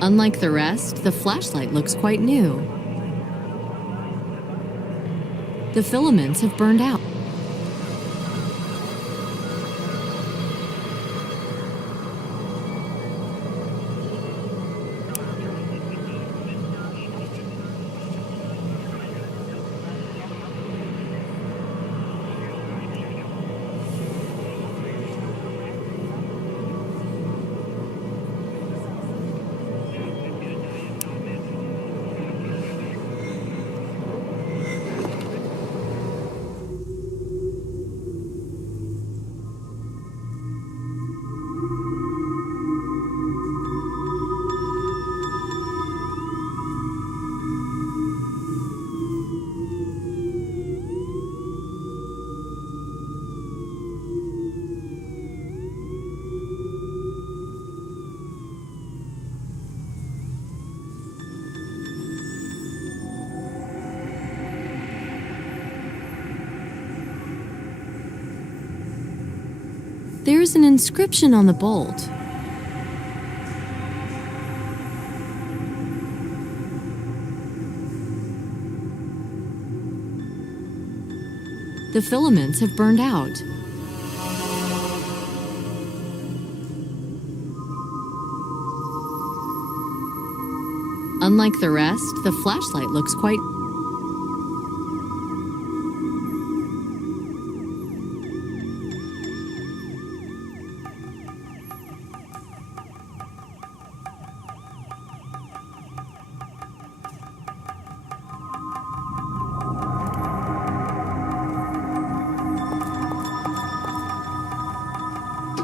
Unlike the rest, the flashlight looks quite new. The filaments have burned out. There's an inscription on the bolt. The filaments have burned out. Unlike the rest, the flashlight looks quite...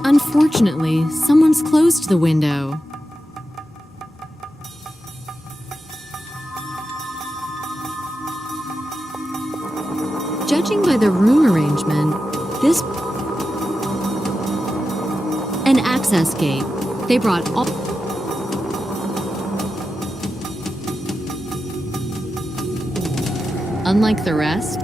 Unfortunately, someone's closed the window. Judging by the room arrangement, this... an access gate. They brought all... Unlike the rest,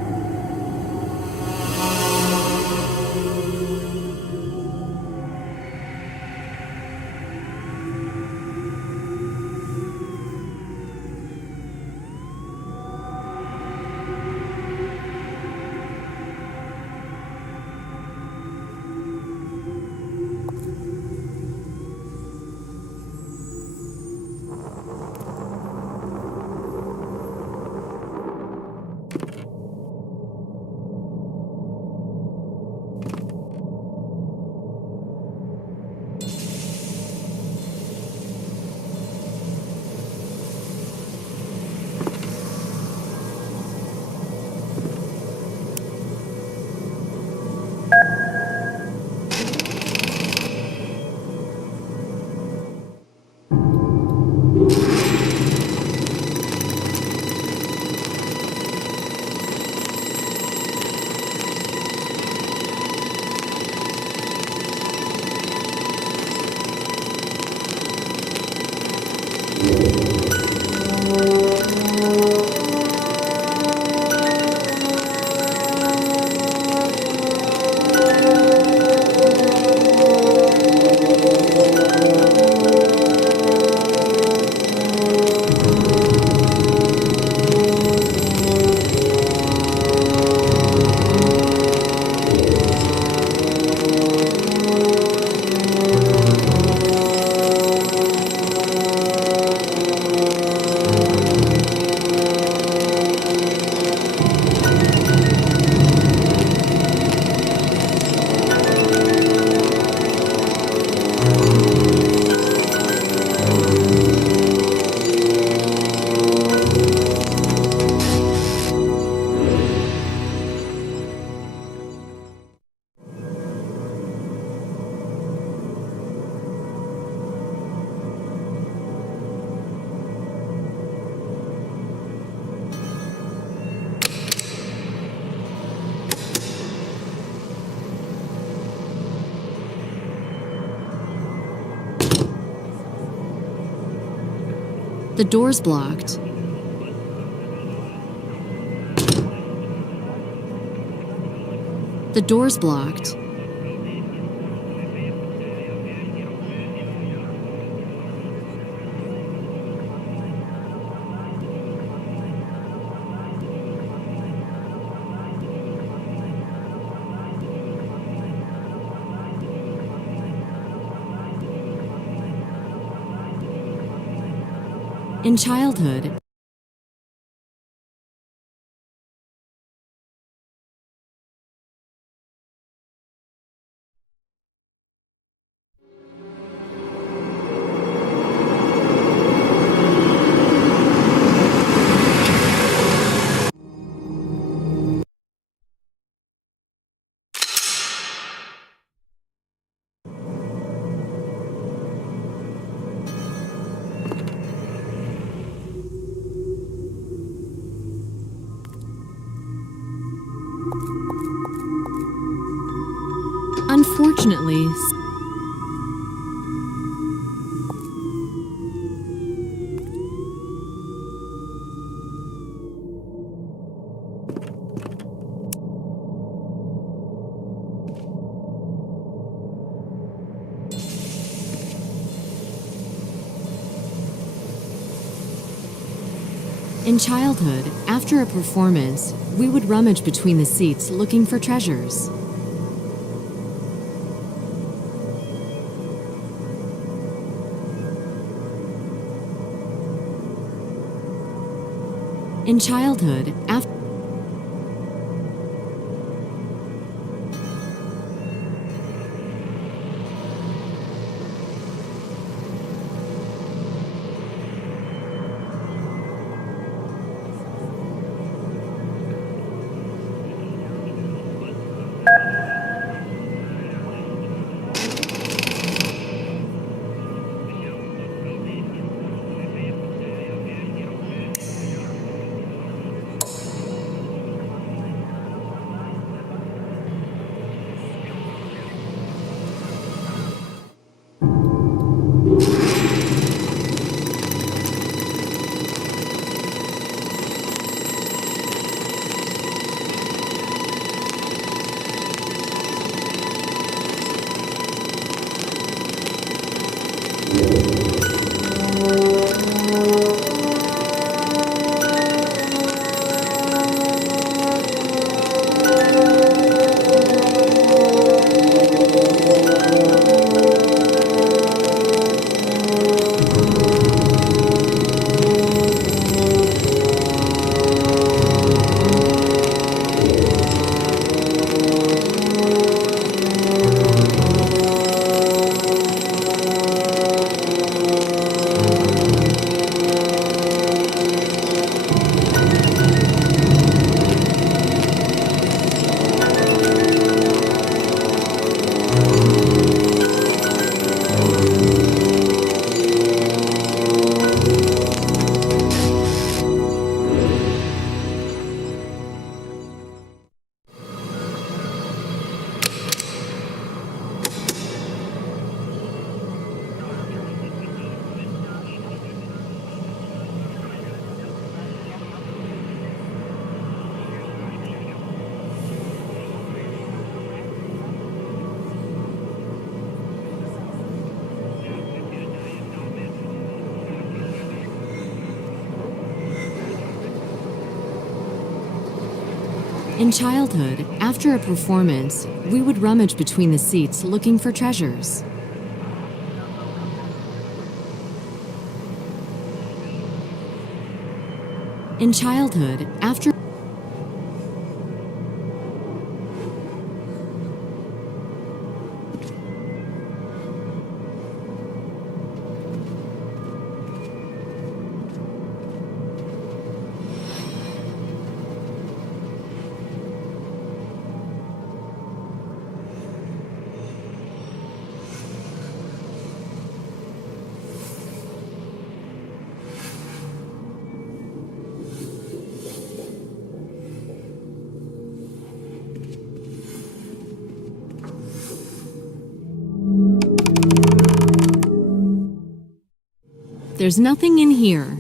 the door's blocked. The door's blocked. In childhood, unfortunately, in childhood, after a performance, we would rummage between the seats looking for treasures. In childhood, after In childhood, after a performance, we would rummage between the seats looking for treasures. In childhood, after there's nothing in here.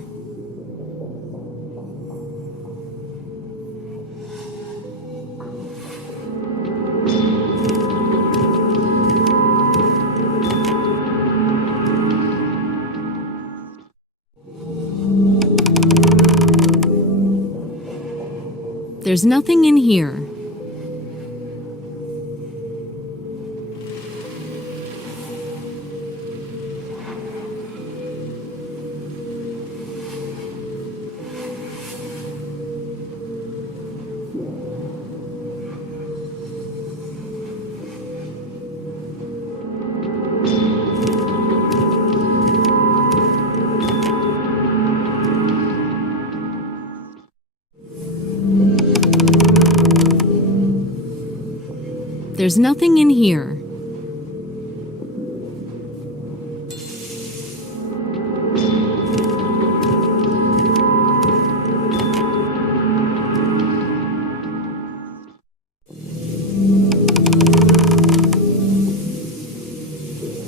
There's nothing in here. There's nothing in here.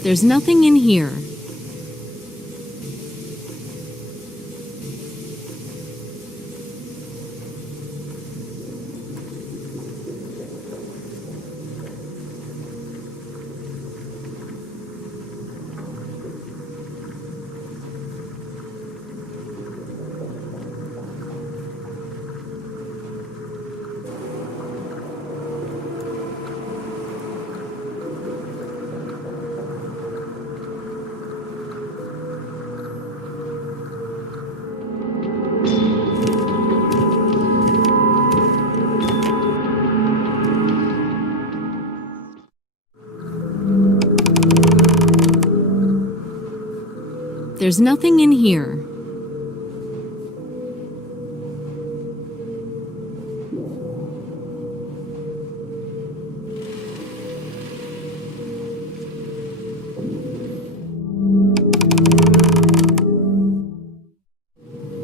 There's nothing in here. There's nothing in here.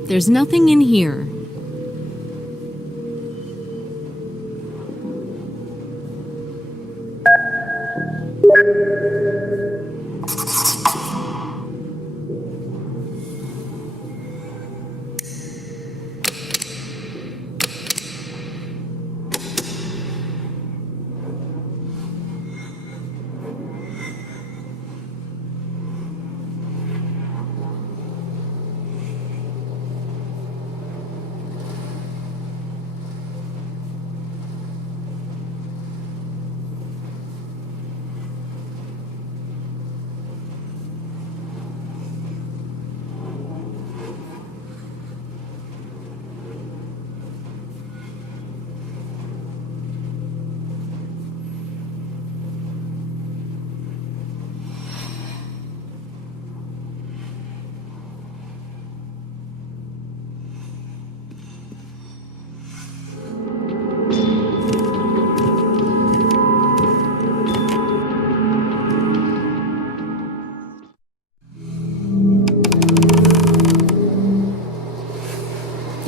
There's nothing in here.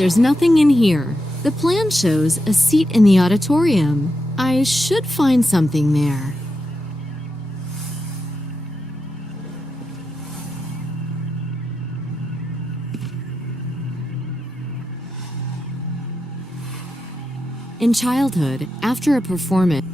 There's nothing in here. The plan shows a seat in the auditorium. I should find something there. In childhood, after a performance,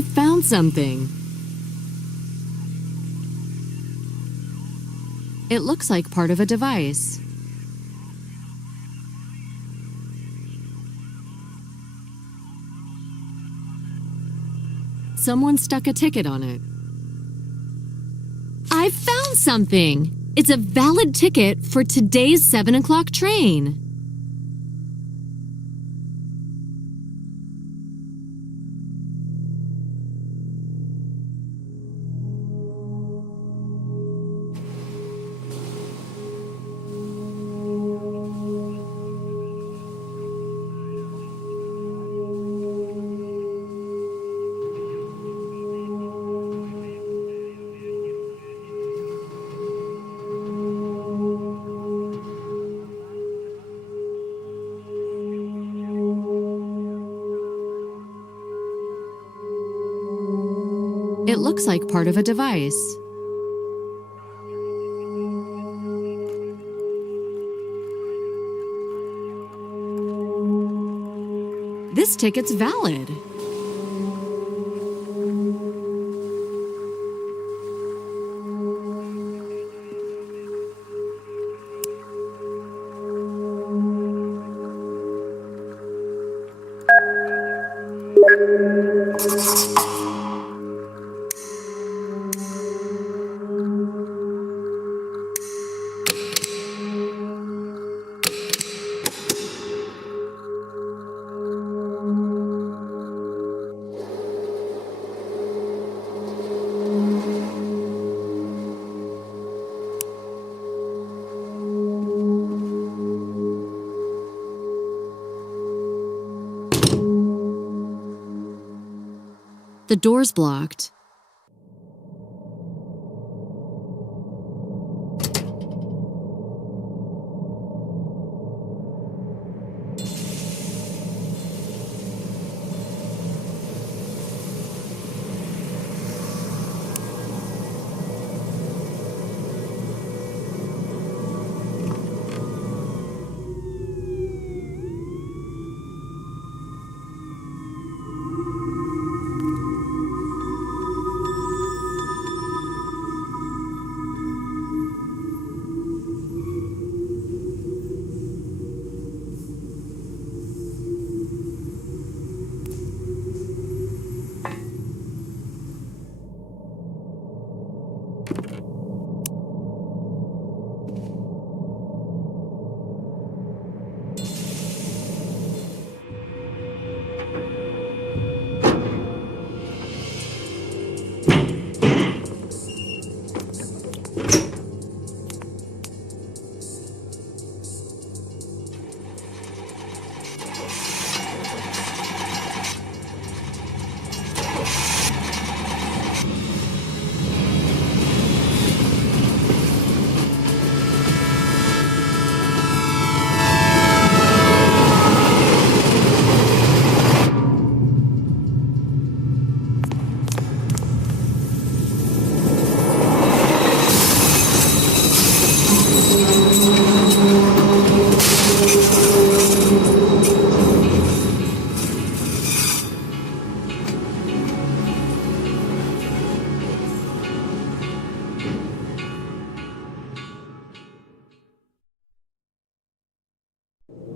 I found something. It looks like part of a device. Someone stuck a ticket on it. I found something! It's a valid ticket for today's 7 o'clock train. It looks like part of a device. This ticket's valid. The door's blocked.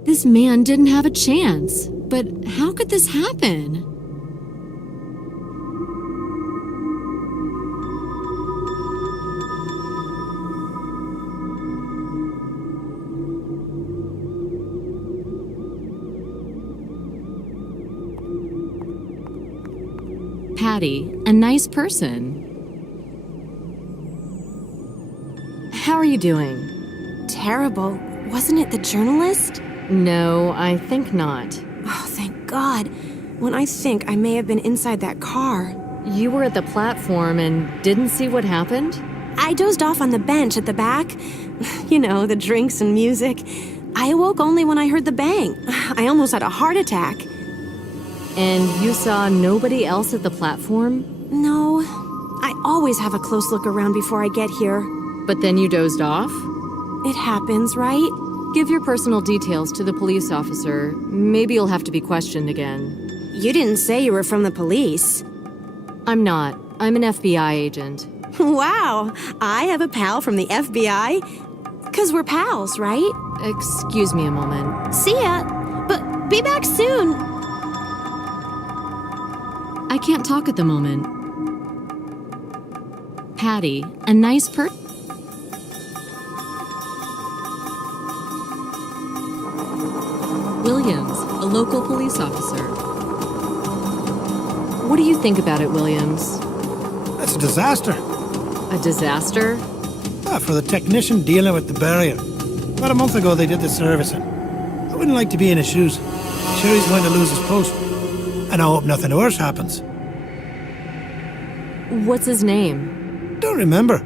This man didn't have a chance. But how could this happen? Patty, a nice person. How are you doing? Terrible. Wasn't it the journalist? No, I think not. Oh, thank God. When I think I may have been inside that car. You were at the platform and didn't see what happened? I dozed off on the bench at the back. You know, the drinks and music. I awoke only when I heard the bang. I almost had a heart attack. And you saw nobody else at the platform? No. I always have a close look around before I get here. But then you dozed off? It happens, right? Give your personal details to the police officer. Maybe you'll have to be questioned again. You didn't say you were from the police. I'm not. I'm an FBI agent. Wow, I have a pal from the FBI? 'Cause we're pals, right? Excuse me a moment. See ya, but be back soon. I can't talk at the moment. Patty, a nice person. Williams, a local police officer. What do you think about it, Williams? That's a disaster. A disaster? For the technician dealing with the barrier. About a month ago they did the servicing. I wouldn't like to be in his shoes. Sure, he's going to lose his post. And I hope nothing worse happens. What's his name? Don't remember.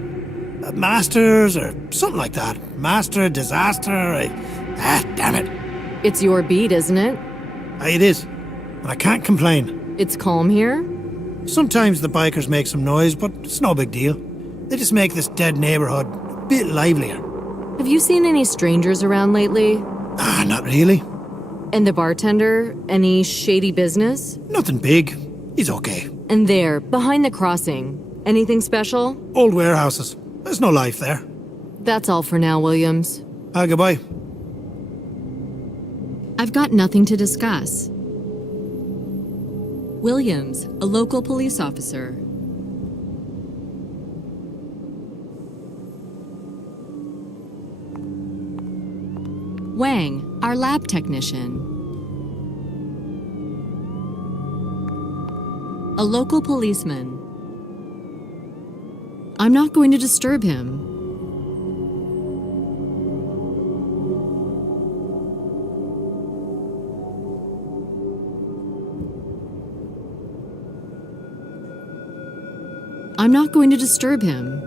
Masters or something like that. Master, disaster, damn it. It's your beat, isn't it? It is. And I can't complain. It's calm here? Sometimes the bikers make some noise, but it's no big deal. They just make this dead neighborhood a bit livelier. Have you seen any strangers around lately? Not really. And the bartender? Any shady business? Nothing big. He's okay. And there, behind the crossing, anything special? Old warehouses. There's no life there. That's all for now, Williams. Goodbye. I've got nothing to discuss. Williams, a local police officer. Wang, our lab technician. A local policeman. I'm not going to disturb him. I'm not going to disturb him.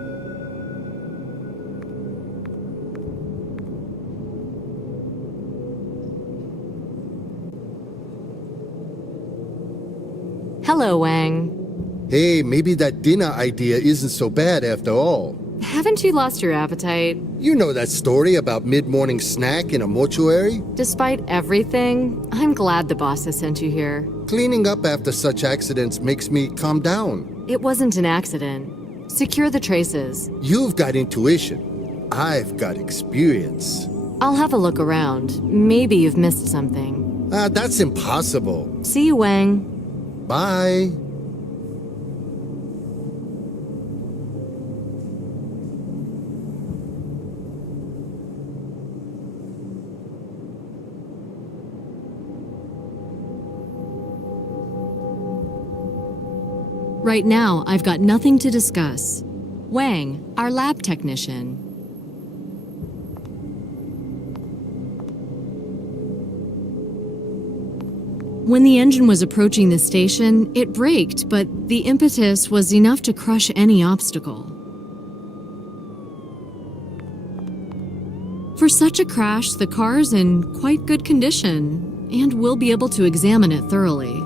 Hello, Wang. Hey, maybe that dinner idea isn't so bad after all. Haven't you lost your appetite? You know that story about mid-morning snack in a mortuary? Despite everything, I'm glad the boss has sent you here. Cleaning up after such accidents makes me calm down. It wasn't an accident. Secure the traces. You've got intuition. I've got experience. I'll have a look around. Maybe you've missed something. That's impossible. See you, Wang. Bye. Right now, I've got nothing to discuss. Wang, our lab technician. When the engine was approaching the station, it braked, but the impetus was enough to crush any obstacle. For such a crash, the car's in quite good condition, and we'll be able to examine it thoroughly.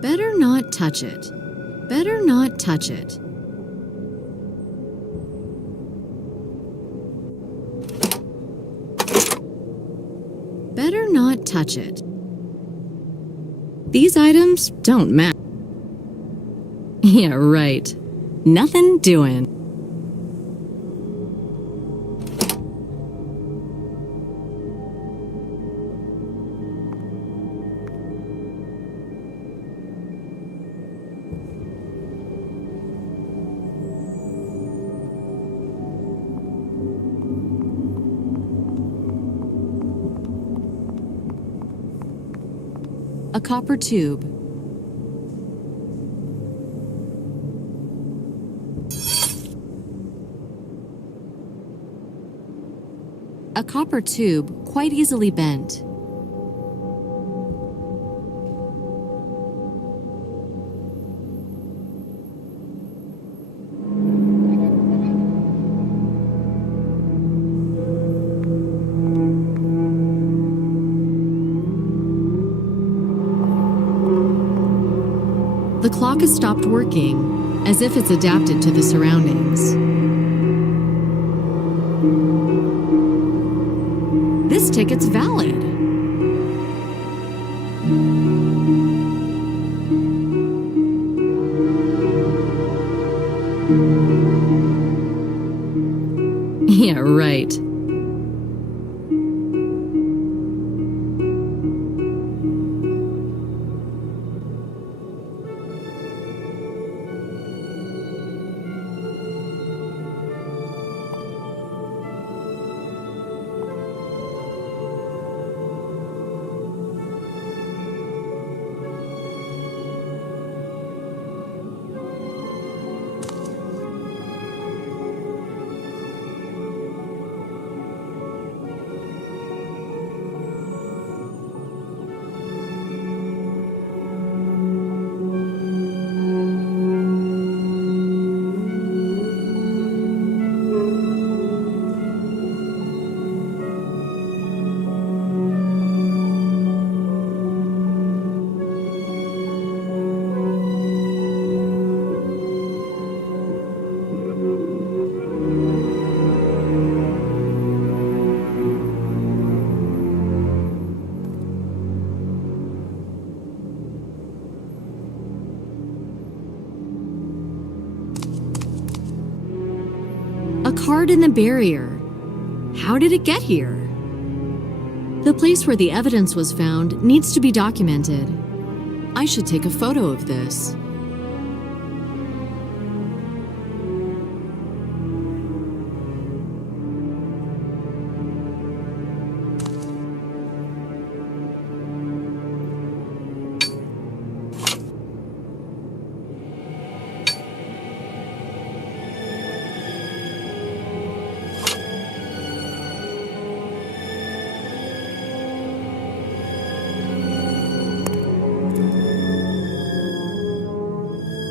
Better not touch it. Better not touch it. Better not touch it. These items don't match. Yeah, right. Nothing doing. A copper tube. A copper tube, quite easily bent. The clock has stopped working, as if it's adapted to the surroundings. This ticket's valid. Yeah, right. card in the barrier. How did it get here? The place where the evidence was found needs to be documented. I should take a photo of this.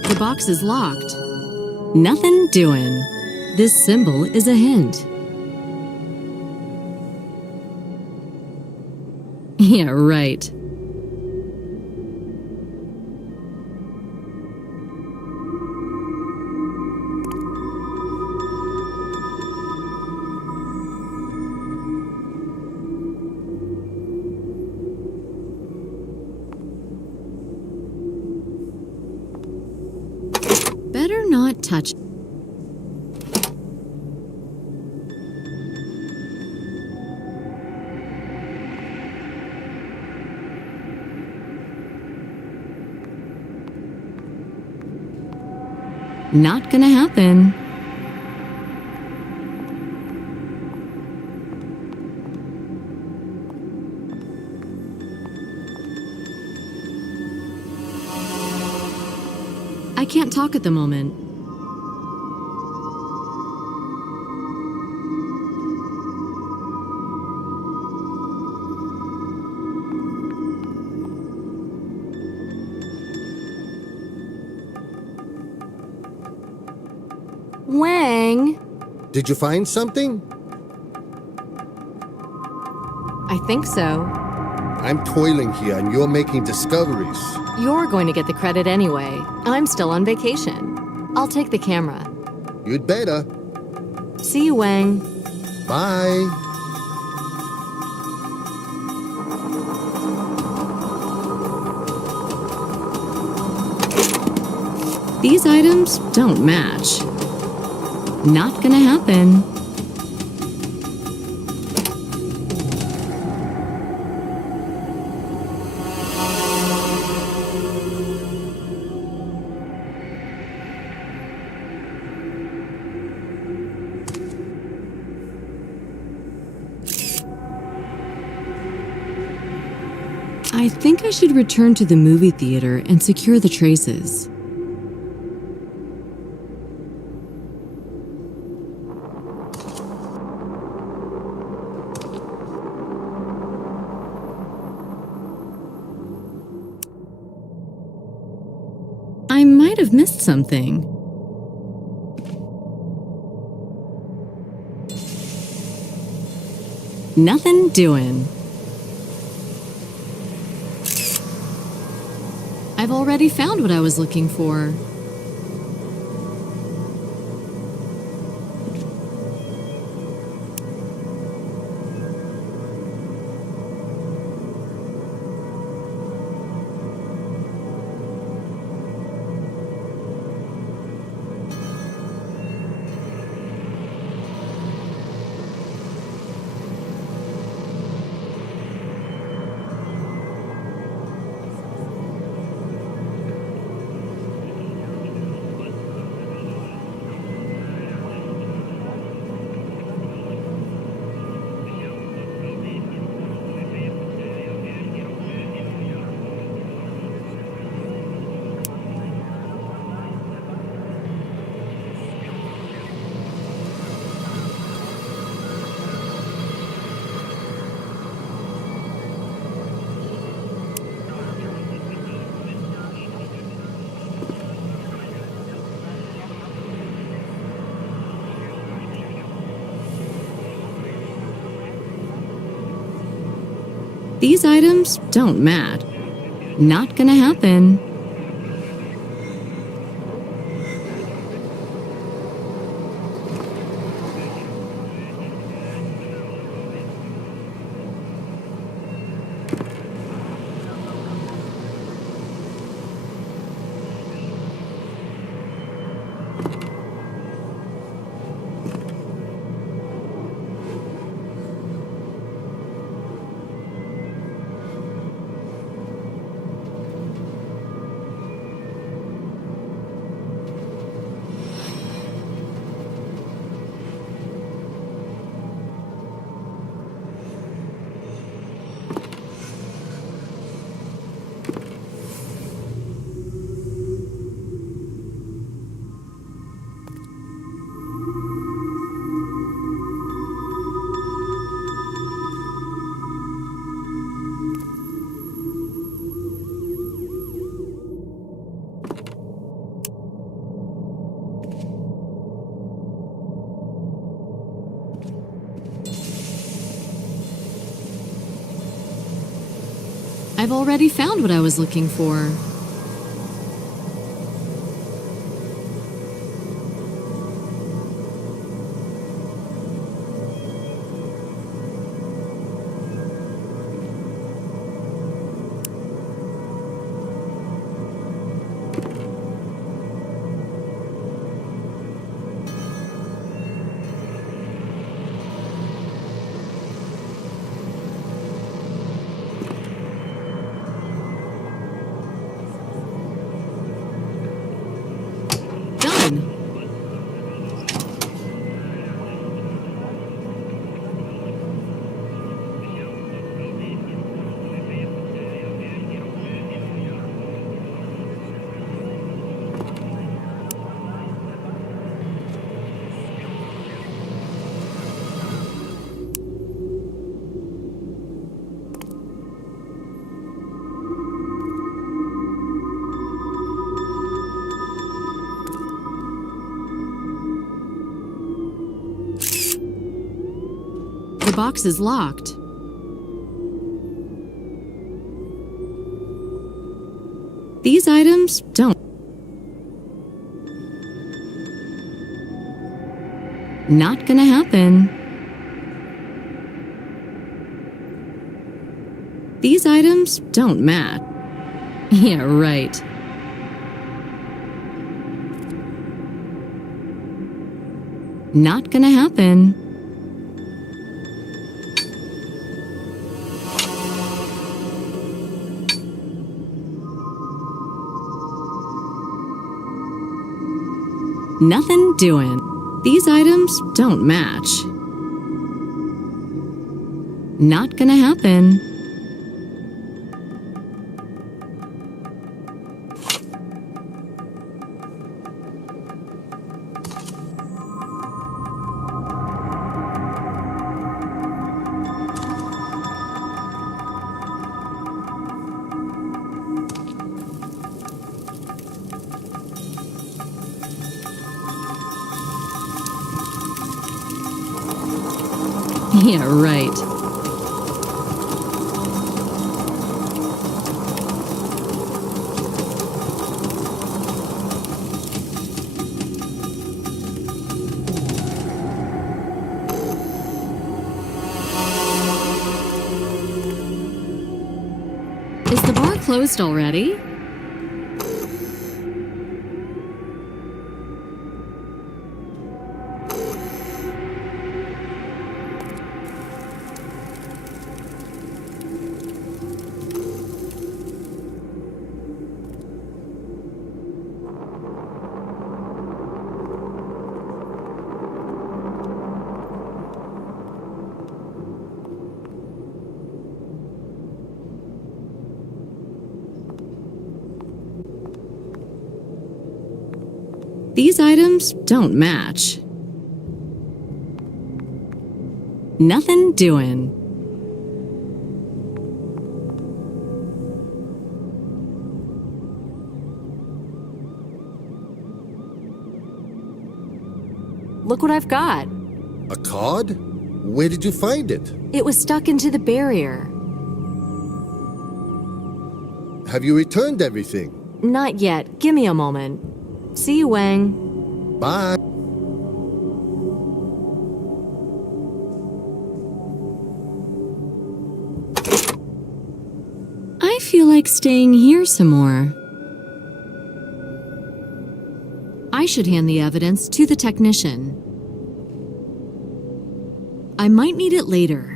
The box is locked. Nothing doing. This symbol is a hint. Yeah, right. Better not touch. Not gonna happen. I can't talk at the moment. Wang, Did you find something? I think so. I'm toiling here and you're making discoveries. You're going to get the credit anyway. I'm still on vacation. I'll take the camera. You'd better. See you, Wang. Bye. These items don't match. Not gonna happen. I think I should return to the movie theater and secure the traces. I might have missed something. Nothing doing. I've already found what I was looking for. These items don't match. Not gonna happen. I've already found what I was looking for. Done. The box is locked. These items don't. Not gonna happen. These items don't match. Yeah, right. Not gonna happen. Nothing doing. These items don't match. Not gonna happen. Yeah, right. Is the bar closed already? These items don't match. Nothing doing. Look what I've got. A card? Where did you find it? It was stuck into the barrier. Have you returned everything? Not yet. Give me a moment. See you, Wang. Bye. I feel like staying here some more. I should hand the evidence to the technician. I might need it later.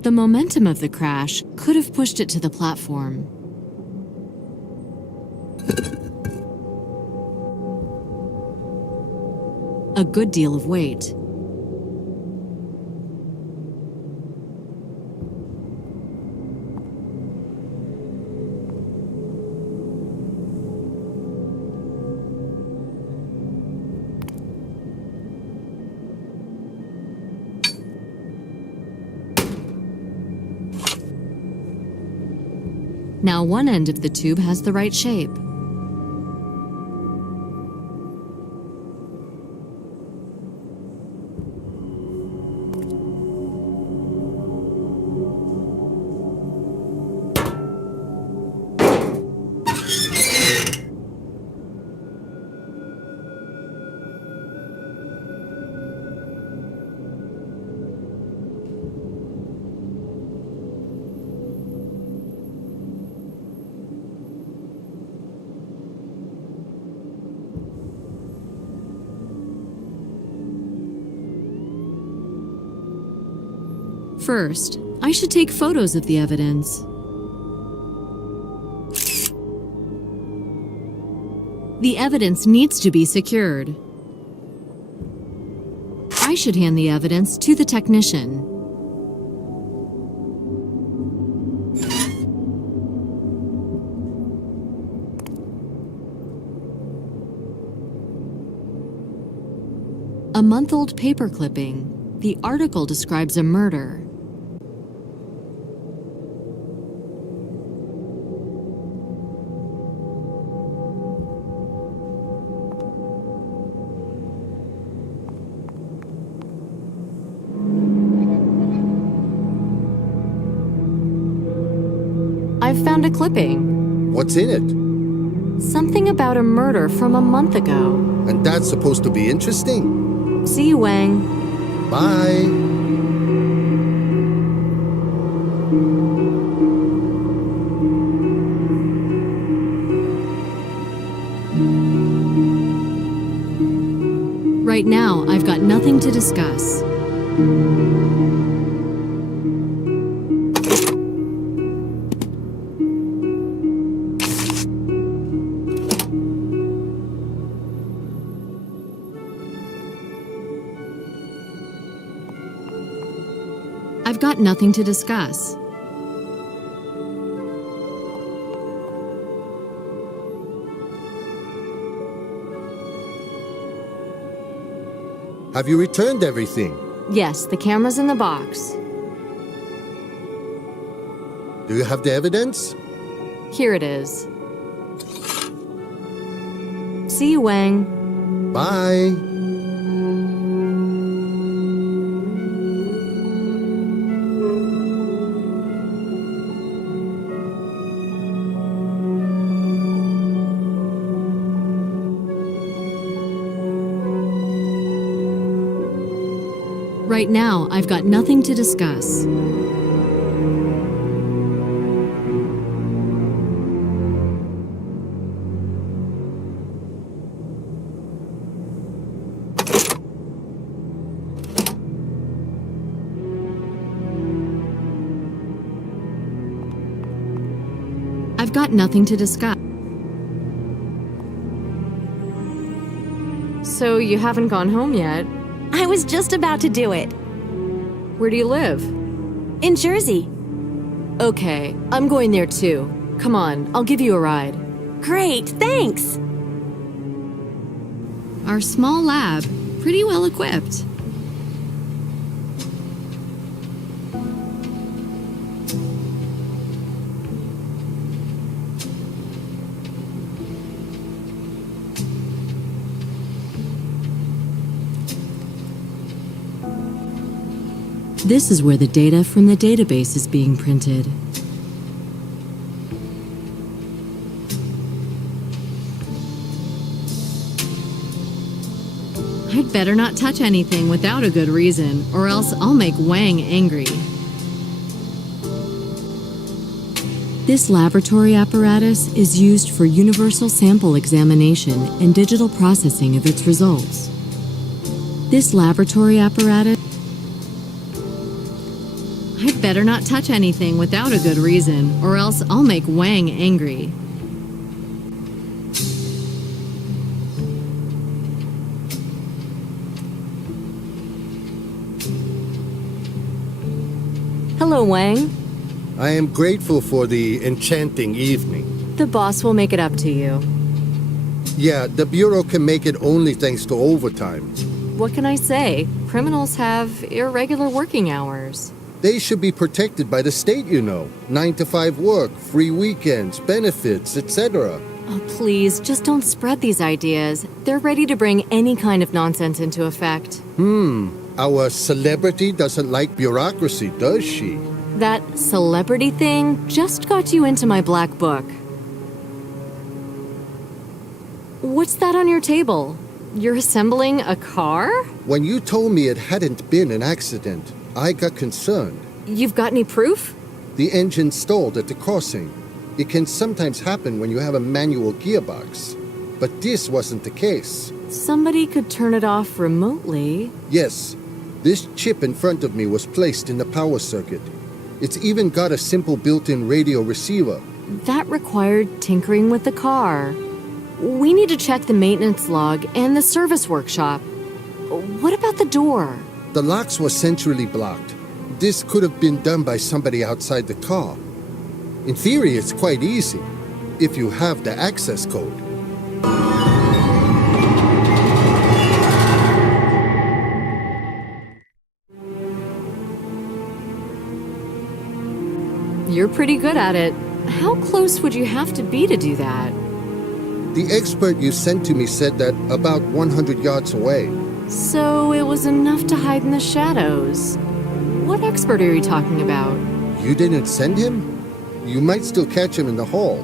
The momentum of the crash could have pushed it to the platform. a good deal of weight. Now one end of the tube has the right shape. First, I should take photos of the evidence. The evidence needs to be secured. I should hand the evidence to the technician. A month-old paper clipping. The article describes a murder. I've found a clipping. What's in it? Something about a murder from a month ago. And that's supposed to be interesting. See you, Wang. Bye. Right now, I've got nothing to discuss. I've got nothing to discuss. Have you returned everything? Yes, the camera's in the box. Do you have the evidence? Here it is. See you, Wang. Bye. Right now, I've got nothing to discuss. I've got nothing to discuss. So you haven't gone home yet? I was just about to do it. Where do you live? In Jersey. Okay, I'm going there too. Come on, I'll give you a ride. Great, thanks. Our small lab, pretty well equipped. This is where the data from the database is being printed. I'd better not touch anything without a good reason, or else I'll make Wang angry. This laboratory apparatus is used for universal sample examination and digital processing of its results. This laboratory apparatus I'd better not touch anything without a good reason, or else I'll make Wang angry. Hello, Wang. I am grateful for the enchanting evening. The boss will make it up to you. Yeah, the Bureau can make it only thanks to overtime. What can I say? Criminals have irregular working hours. They should be protected by the state, you know. 9 to 5 work, free weekends, benefits, etc. Oh, please, just don't spread these ideas. They're ready to bring any kind of nonsense into effect. Our celebrity doesn't like bureaucracy, does she? That celebrity thing just got you into my black book. What's that on your table? You're assembling a car? When you told me it hadn't been an accident, I got concerned. You've got any proof? The engine stalled at the crossing. It can sometimes happen when you have a manual gearbox. But this wasn't the case. Somebody could turn it off remotely. Yes, this chip in front of me was placed in the power circuit. It's even got a simple built-in radio receiver. That required tinkering with the car. We need to check the maintenance log and the service workshop. What about the door? The locks were centrally blocked. This could have been done by somebody outside the car. In theory, it's quite easy, if you have the access code. You're pretty good at it. How close would you have to be to do that? The expert you sent to me said that about 100 yards away. So it was enough to hide in the shadows. What expert are you talking about? You didn't send him? You might still catch him in the hall.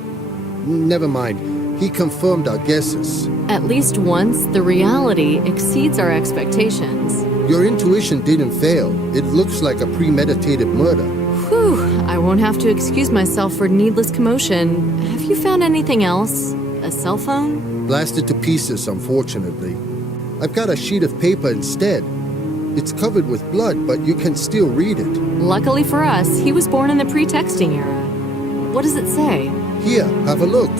Never mind. He confirmed our guesses. At least once, the reality exceeds our expectations. Your intuition didn't fail. It looks like a premeditated murder. Whew, I won't have to excuse myself for needless commotion. Have you found anything else? A cell phone? Blasted to pieces, unfortunately. I've got a sheet of paper instead. It's covered with blood, but you can still read it. Luckily for us, he was born in the pre-texting era. What does it say? Here, have a look.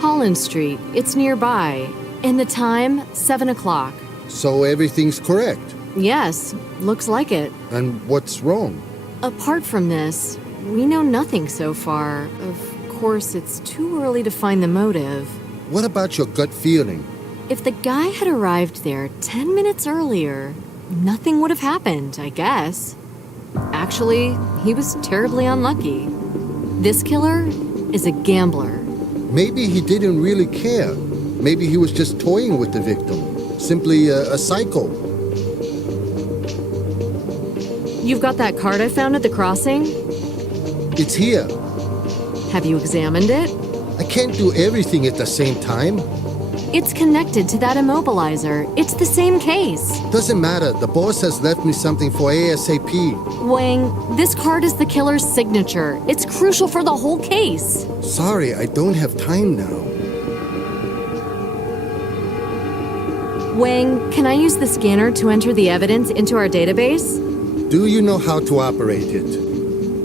Holland Street. It's nearby. And the time, 7 o'clock. So everything's correct. Yes, looks like it. And what's wrong? Apart from this, we know nothing so far. Of course, it's too early to find the motive. What about your gut feeling? If the guy had arrived there 10 minutes earlier, nothing would have happened, I guess. Actually, he was terribly unlucky. This killer is a gambler. Maybe he didn't really care. Maybe he was just toying with the victim. Simply a psycho. You've got that card I found at the crossing? It's here. Have you examined it? I can't do everything at the same time. It's connected to that immobilizer. It's the same case. Doesn't matter. The boss has left me something for ASAP. Wang, this card is the killer's signature. It's crucial for the whole case. Sorry, I don't have time now. Wang, can I use the scanner to enter the evidence into our database? Do you know how to operate it?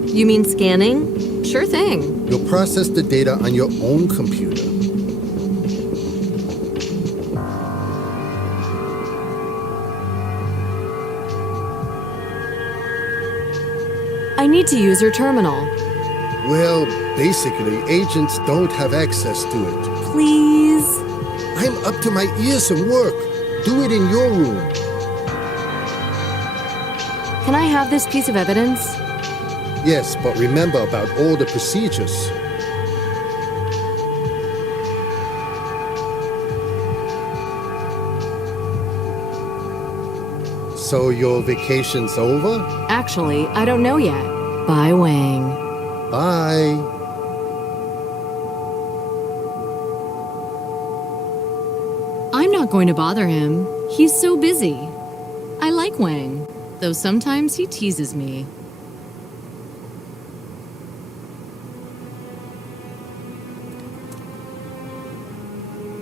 You mean scanning? Sure thing. You'll process the data on your own computer. I need to use your terminal. Well, basically, agents don't have access to it. Please? I'm up to my ears in work. Do it in your room. Can I have this piece of evidence? Yes, but remember about all the procedures. So your vacation's over? Actually, I don't know yet. Bye, Wang. Bye. I'm not going to bother him. He's so busy. I like Wang, though sometimes he teases me.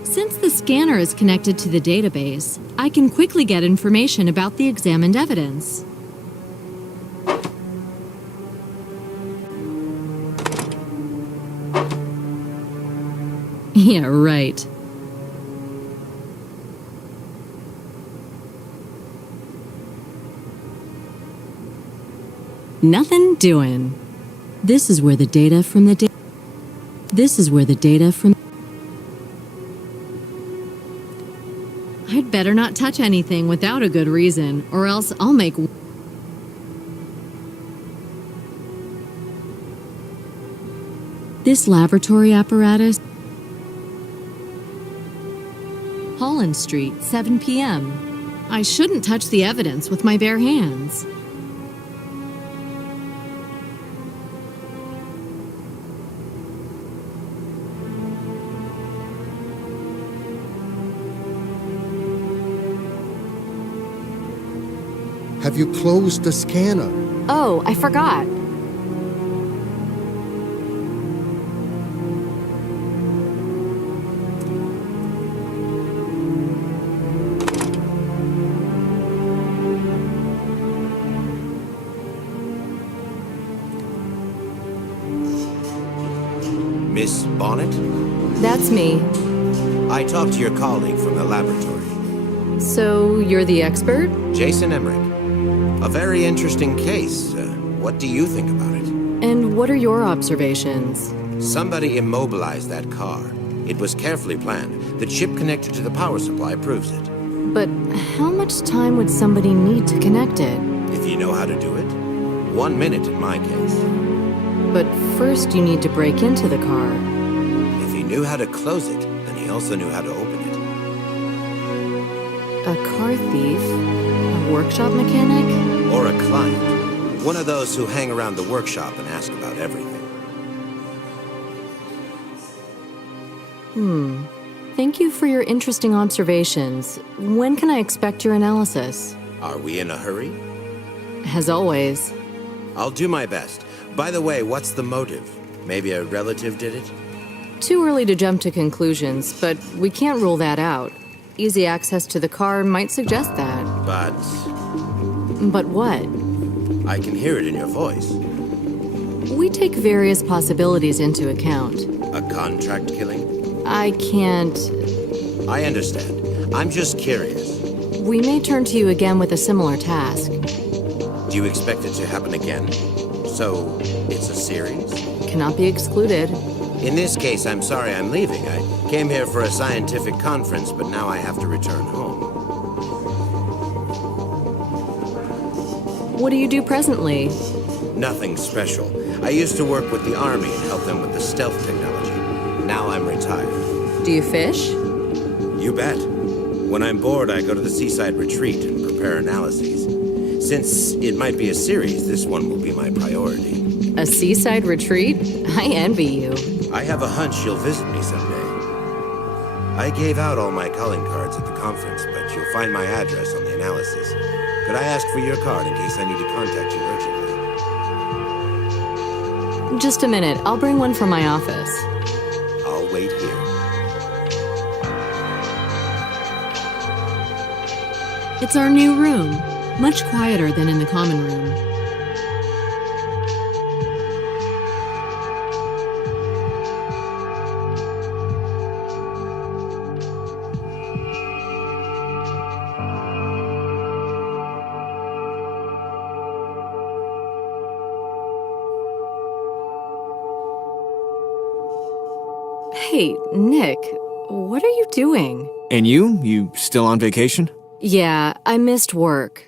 Since the scanner is connected to the database, I can quickly get information about the examined evidence. Yeah, right. Nothing doing. This is where the data from the This is where the data from... I'd better not touch anything without a good reason, or else I'll make... This laboratory apparatus... Holland Street, 7 p.m. I shouldn't touch the evidence with my bare hands. Have you closed the scanner? Oh, I forgot. Miss Bonnet? That's me. I talked to your colleague from the laboratory, So, you're the expert? Jason Emmerich. A very interesting case. What do you think about it? And what are your observations? Somebody immobilized that car. It was carefully planned. The chip connected to the power supply proves it. But how much time would somebody need to connect it? If you know how to do it. 1 minute in my case. But first you need to break into the car. If he knew how to close it, then he also knew how to open it. A car thief? A workshop mechanic? Or a client. One of those who hang around the workshop and ask about everything. Thank you for your interesting observations. When can I expect your analysis? Are we in a hurry? As always. I'll do my best. By the way, what's the motive? Maybe a relative did it? Too early to jump to conclusions, but we can't rule that out. Easy access to the car might suggest that. But But what? I can hear it in your voice. We take various possibilities into account. A contract killing? I can't... I understand. I'm just curious. We may turn to you again with a similar task. Do you expect it to happen again? So, it's a series? Cannot be excluded. In this case, I'm sorry I'm leaving. I came here for a scientific conference, but now I have to return home. What do you do presently? Nothing special. I used to work with the Army and help them with the stealth technology. Now I'm retired. Do you fish? You bet. When I'm bored, I go to the seaside retreat and prepare analyses. Since it might be a series, this one will be my priority. A seaside retreat? I envy you. I have a hunch you'll visit me someday. I gave out all my calling cards at the conference, but you'll find my address on the analysis. Could I ask for your card in case I need to contact you urgently? Just a minute. I'll bring one from my office. I'll wait here. It's our new room. Much quieter than in the common room. Hey, Nick, what are you doing? And you? You still on vacation? Yeah, I missed work.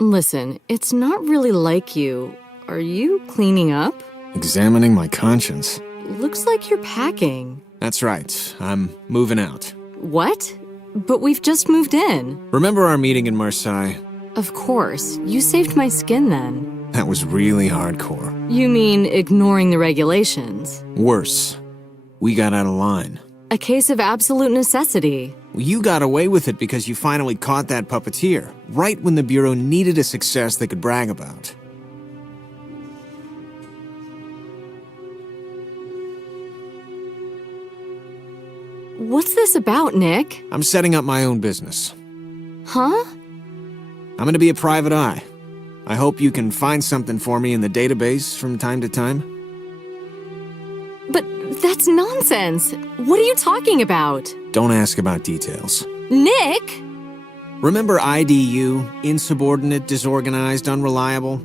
Listen, it's not really like you. Are you cleaning up? Examining my conscience. Looks like you're packing. That's right. I'm moving out. What? But we've just moved in. Remember our meeting in Marseille? Of course. You saved my skin then. That was really hardcore. You mean ignoring the regulations? Worse. We got out of line. A case of absolute necessity. You got away with it because you finally caught that puppeteer, right when the Bureau needed a success they could brag about. What's this about, Nick? I'm setting up my own business. Huh? I'm gonna be a private eye. I hope you can find something for me in the database from time to time. But That's nonsense. What are you talking about? Don't ask about details. Nick! Remember IDU? Insubordinate, disorganized, unreliable?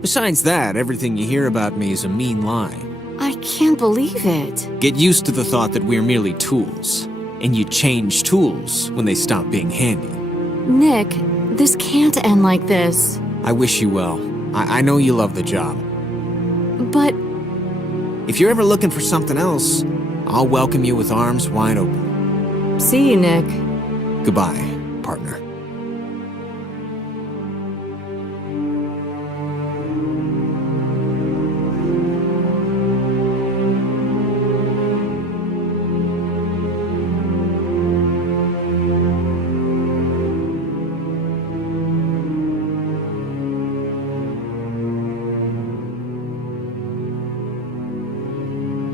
Besides that, everything you hear about me is a mean lie. I can't believe it. Get used to the thought that we're merely tools. And you change tools when they stop being handy. Nick, this can't end like this. I wish you well. I know you love the job. But If you're ever looking for something else, I'll welcome you with arms wide open. see you, Nick. Goodbye, partner.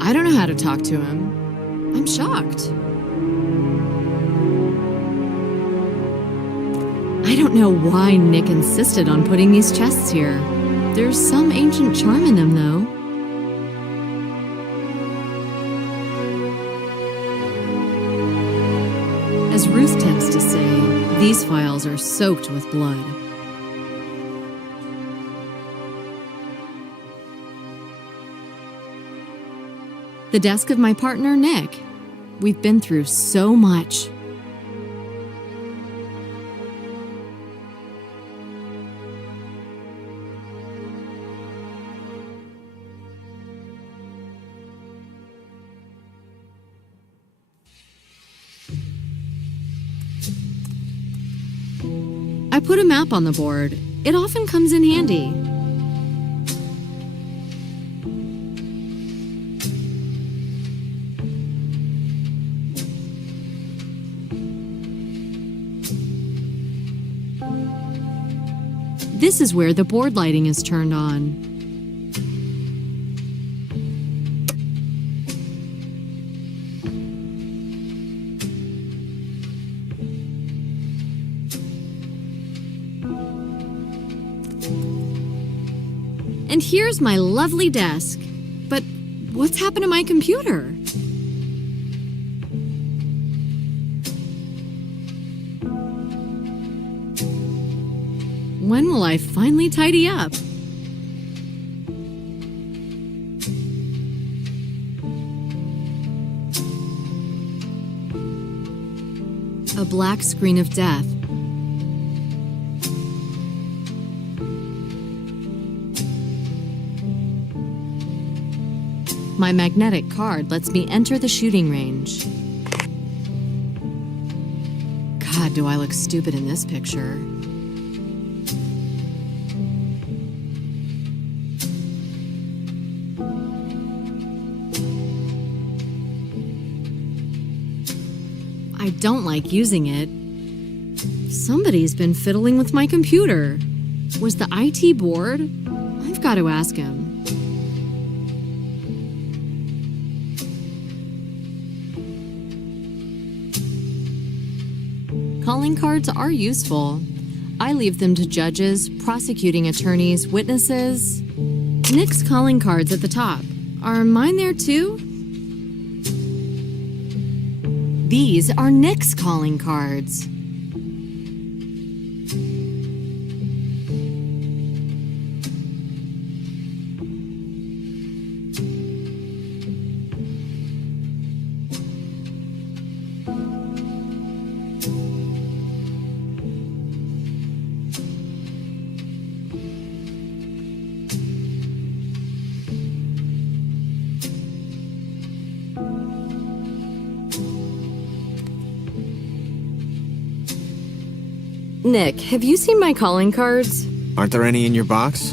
I don't know how to talk to him. I'm shocked. I don't know why Nick insisted on putting these chests here. There's some ancient charm in them, though. As Ruth tends to say, these files are soaked with blood. The desk of my partner, Nick. We've been through so much. I put a map on the board. It often comes in handy. This is where the board lighting is turned on. And here's my lovely desk. But what's happened to my computer? When will I finally tidy up? A black screen of death. My magnetic card lets me enter the shooting range. God, do I look stupid in this picture. I don't like using it. Somebody's been fiddling with my computer. Was the IT bored? I've got to ask him. Calling cards are useful. I leave them to judges, prosecuting attorneys, witnesses. Nick's calling cards at the top. Are mine there too? These are Nick's calling cards. Nick, have you seen my calling cards? Aren't there any in your box?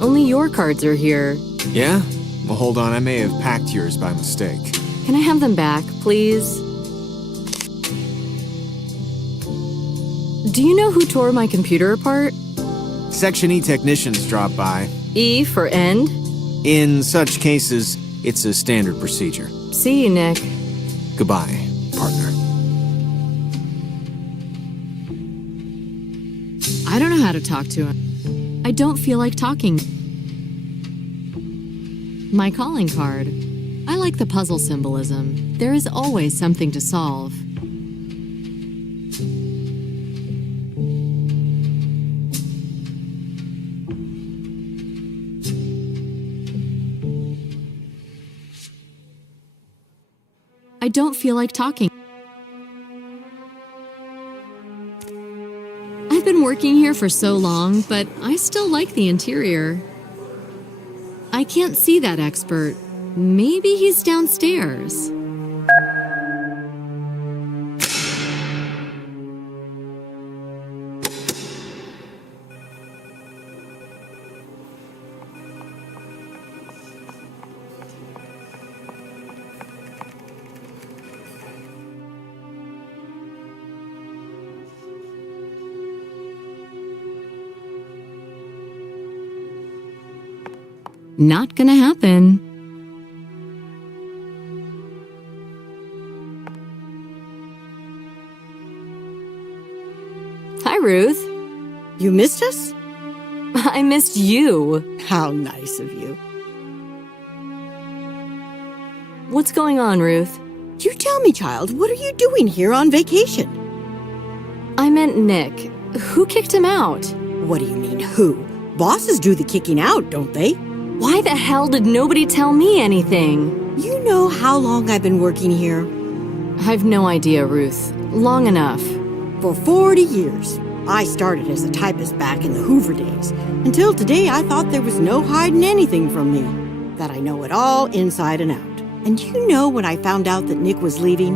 Only your cards are here. Yeah? Well, hold on, I may have packed yours by mistake. Can I have them back, please? Do you know who tore my computer apart? Section E technicians drop by. E for end? In such cases, it's a standard procedure. See you, Nick. Goodbye, partner. I don't know how to talk to him. I don't feel like talking. My calling card. I like the puzzle symbolism. There is always something to solve. I don't feel like talking. I've been working here for so long, but I still like the interior. I can't see that expert. Maybe he's downstairs. Not gonna happen. Hi, Ruth. You missed us? I missed you. How nice of you. What's going on, Ruth? You tell me, child, what are you doing here on vacation? I meant Nick. Who kicked him out? What do you mean, who? Bosses do the kicking out, don't they? Why the hell did nobody tell me anything? You know how long I've been working here? I've no idea, Ruth. Long enough. For 40 years. I started as a typist back in the Hoover days. Until today, I thought there was no hiding anything from me. That I know it all inside and out. And you know when I found out that Nick was leaving?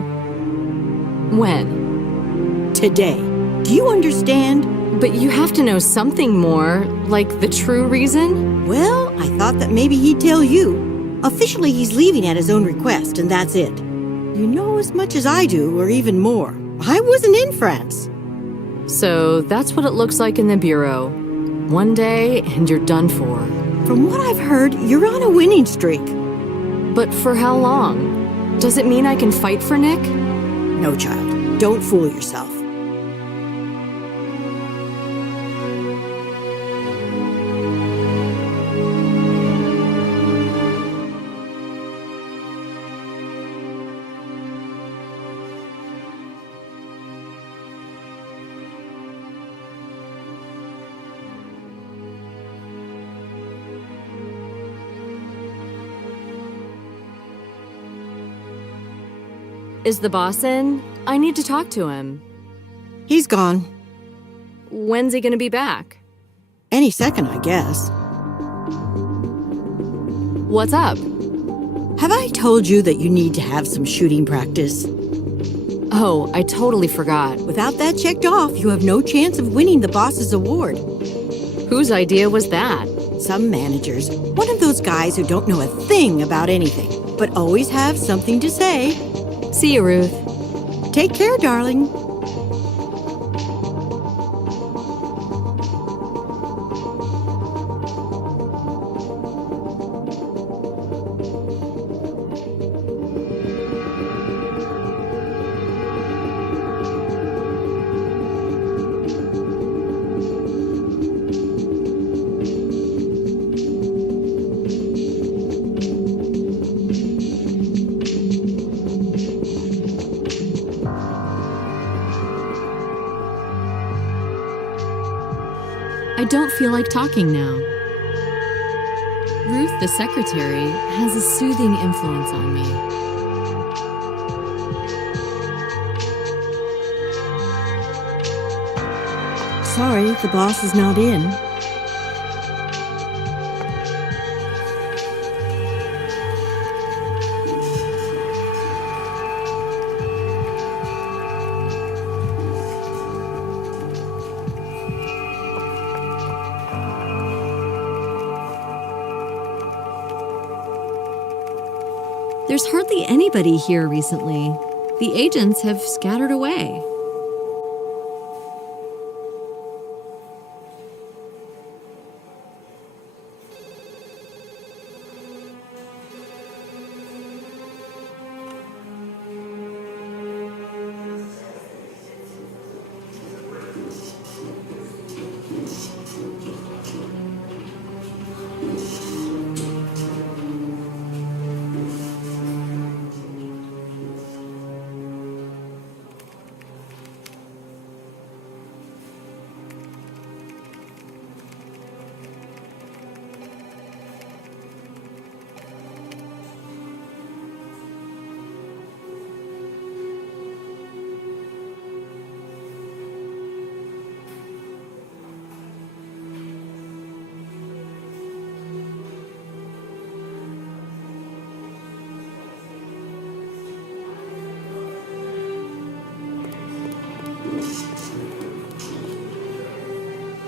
When? Today. Do you understand? But you have to know something more, like the true reason? Well, I thought that maybe he'd tell you. Officially, he's leaving at his own request, and that's it. You know as much as I do, or even more. I wasn't in France. So that's what it looks like in the Bureau. One day, and you're done for. From what I've heard, you're on a winning streak. But for how long? Does it mean I can fight for Nick? No, child. Don't fool yourself. Is the boss in? I need to talk to him. He's gone. When's he gonna be back? Any second, I guess. What's up? Have I told you that you need to have some shooting practice? Oh, I totally forgot. Without that checked off, you have no chance of winning the boss's award. Whose idea was that? Some managers, one of those guys who don't know a thing about anything, but always have something to say. See you, Ruth. Take care, darling. I don't feel like talking now. Ruth, the secretary, has a soothing influence on me. Sorry, the boss is not in. There's hardly anybody here recently. The agents have scattered away.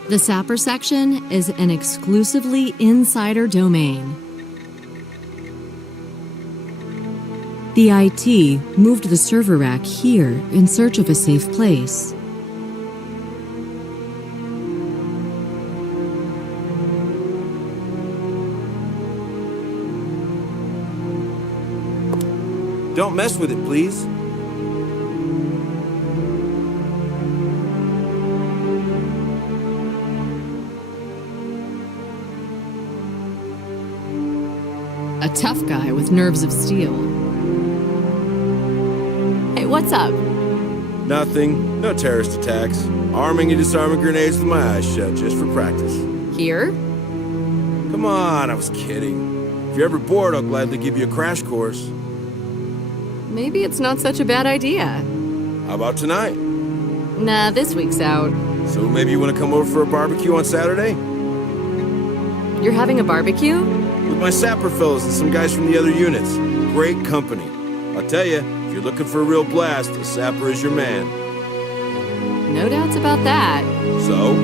The Sapper section is an exclusively insider domain. The IT moved the server rack here in search of a safe place. Don't mess with it, please. A tough guy with nerves of steel. Hey, what's up? Nothing. No terrorist attacks. Arming and disarming grenades with my eyes shut, just for practice. Here? Come on, I was kidding. If you're ever bored, I'll gladly give you a crash course. Maybe it's not such a bad idea. How about tonight? Nah, this week's out. So maybe you want to come over for a barbecue on Saturday? You're having a barbecue? With my sapper fellows and some guys from the other units. Great company. I'll tell you, if you're looking for a real blast, the sapper is your man. No doubts about that. So?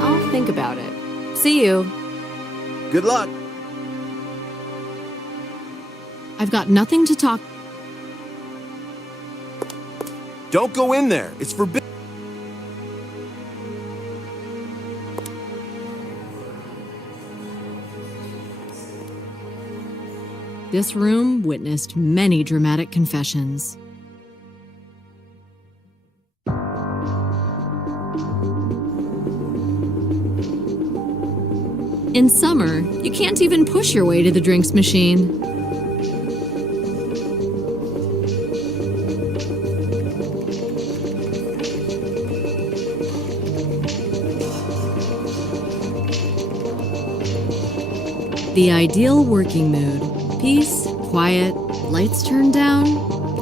I'll think about it. See you. Good luck. I've got nothing to talk. Don't go in there. It's forbidden. This room witnessed many dramatic confessions. In summer, you can't even push your way to the drinks machine. The ideal working mood. Peace, quiet, lights turned down.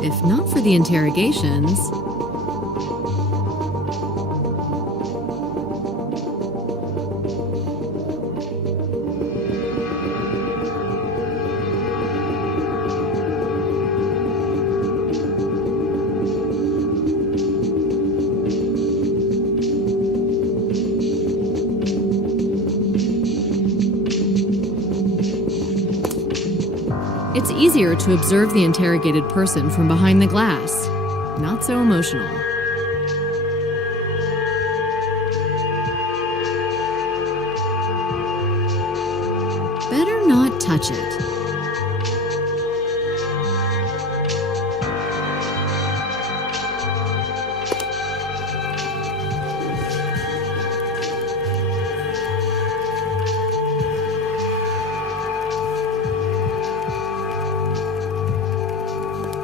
If not for the interrogations. It's easier to observe the interrogated person from behind the glass. Not so emotional. Better not touch it.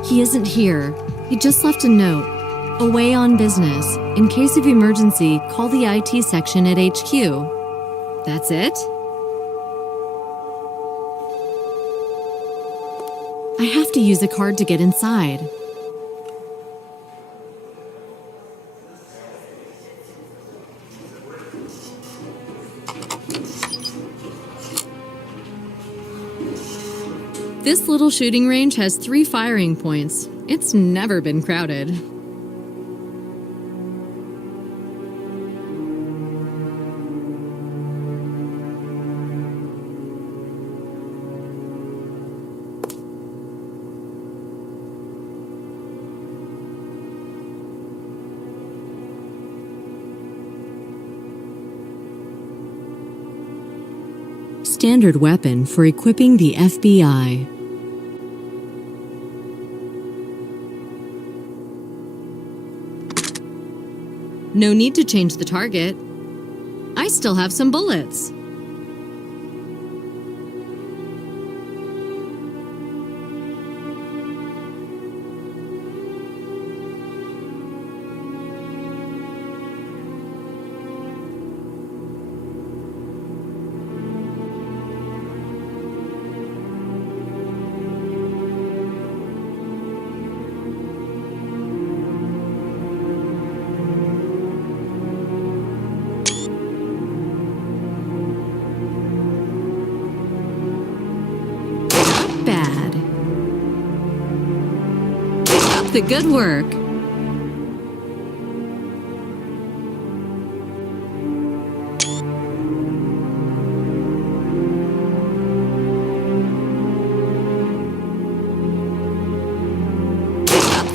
He isn't here. He just left a note. Away on business. In case of emergency, call the IT section at HQ. That's it? I have to use a card to get inside. This little shooting range has 3 firing points. It's never been crowded. Standard weapon for equipping the FBI. No need to change the target. I still have some bullets. Bad. Keep up the good work.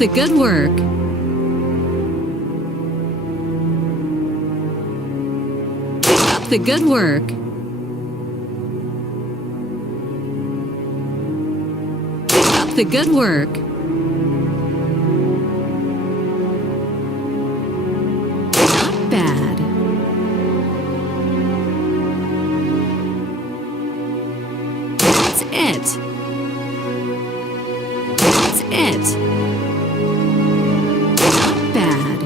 the good work. Keep up the good work. Keep up the good work. Not bad. That's it. That's it. Not bad.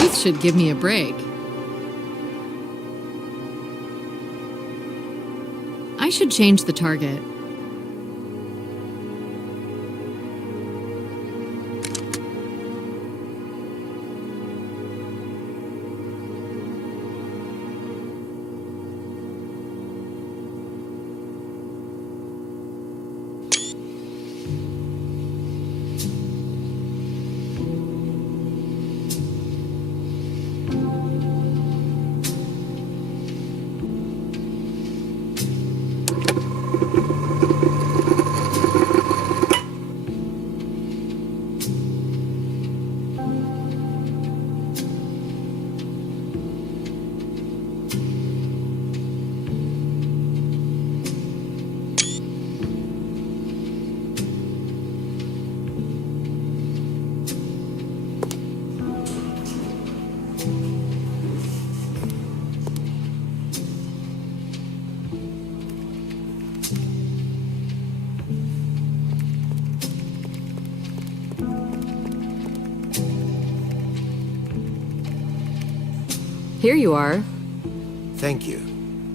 Ruth should give me a break. I should change the target. Here you are. Thank you.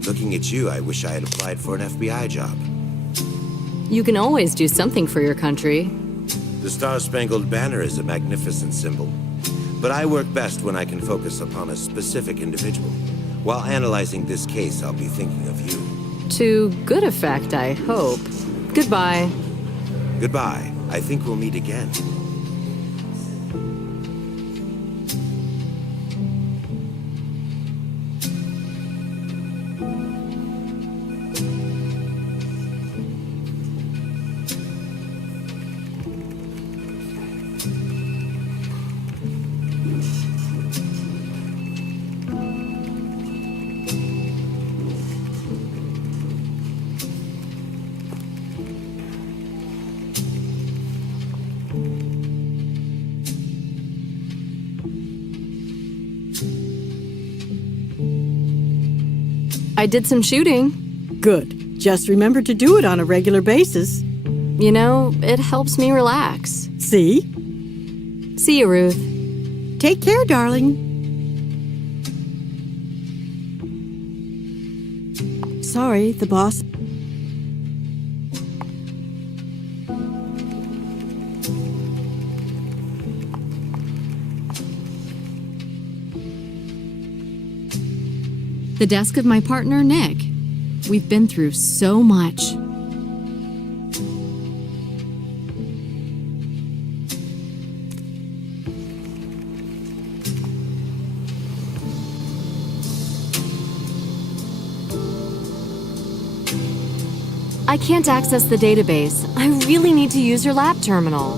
Looking at you, I wish I had applied for an FBI job. You can always do something for your country. The Star-Spangled Banner is a magnificent symbol, but I work best when I can focus upon a specific individual. While analyzing this case, I'll be thinking of you. To good effect, I hope. Goodbye. Goodbye. I think we'll meet again. I did some shooting. Good. Just remember to do it on a regular basis. You know, it helps me relax. See? See you, Ruth. Take care, darling. Sorry, the boss. The desk of my partner, Nick. We've been through so much. I can't access the database. I really need to use your lab terminal.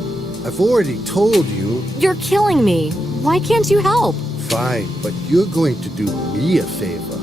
I've already told you. You're killing me. Why can't you help? Fine, but you're going to do me a favor.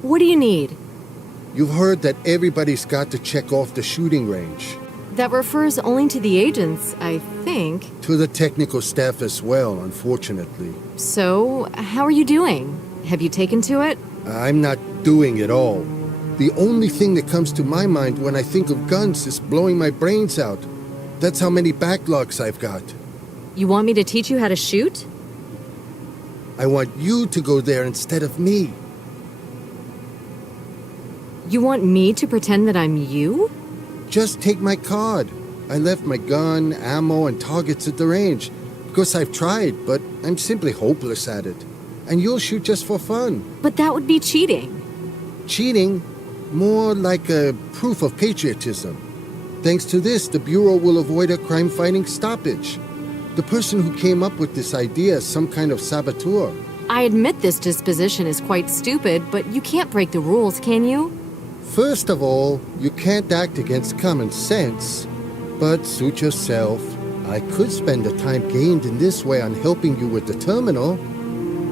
What do you need? You've heard that everybody's got to check off the shooting range. That refers only to the agents, I think. To the technical staff as well, unfortunately. So, how are you doing? Have you taken to it? I'm not doing it all. The only thing that comes to my mind when I think of guns is blowing my brains out. That's how many backlogs I've got. You want me to teach you how to shoot? I want you to go there instead of me. You want me to pretend that I'm you? Just take my card. I left my gun, ammo, and targets at the range. Because I've tried, but I'm simply hopeless at it. And you'll shoot just for fun. But that would be cheating. Cheating? More like a proof of patriotism. Thanks to this, the Bureau will avoid a crime-fighting stoppage. The person who came up with this idea is some kind of saboteur. I admit this disposition is quite stupid, but you can't break the rules, can you? First of all, you can't act against common sense. But suit yourself. I could spend the time gained in this way on helping you with the terminal.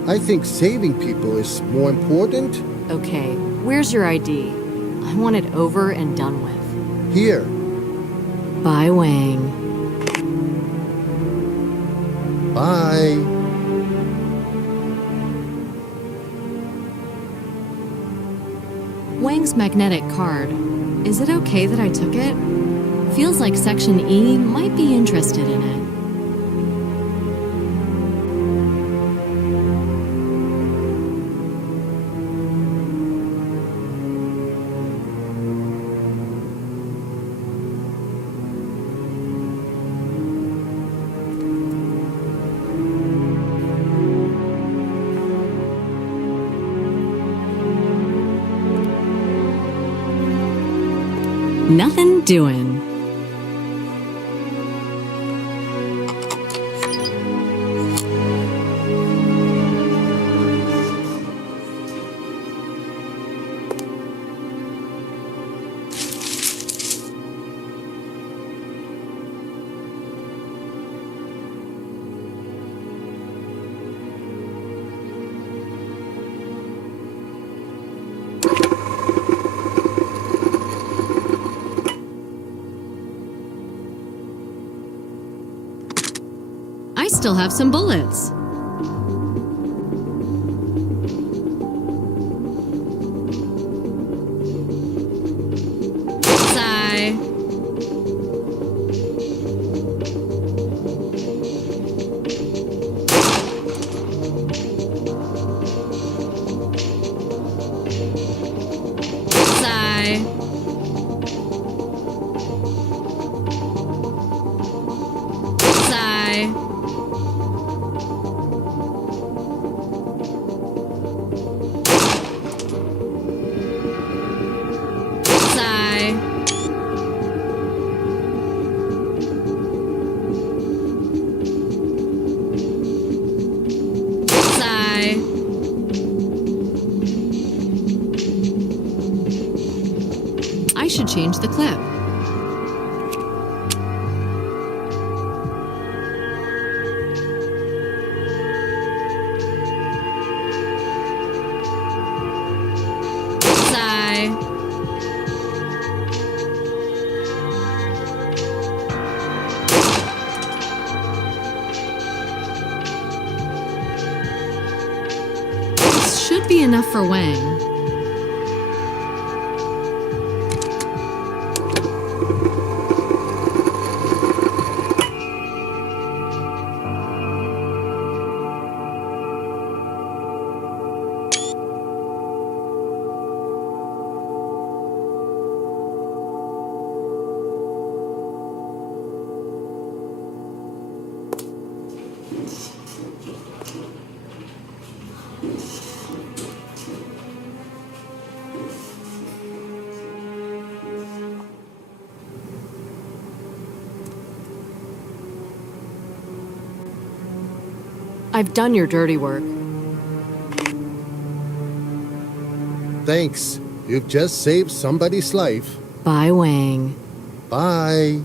I think saving people is more important. Okay, where's your ID? I want it over and done with. Here. Bye, Wang. Bye. Wang's magnetic card. Is it okay that I took it? Feels like Section E might be interested in it. Nothing doing. I still have some bullets. Sigh. Sigh. Sigh. I should change the clip. Sigh. This should be enough for Wang. I've done your dirty work. Thanks. You've just saved somebody's life. Bye, Wang. Bye.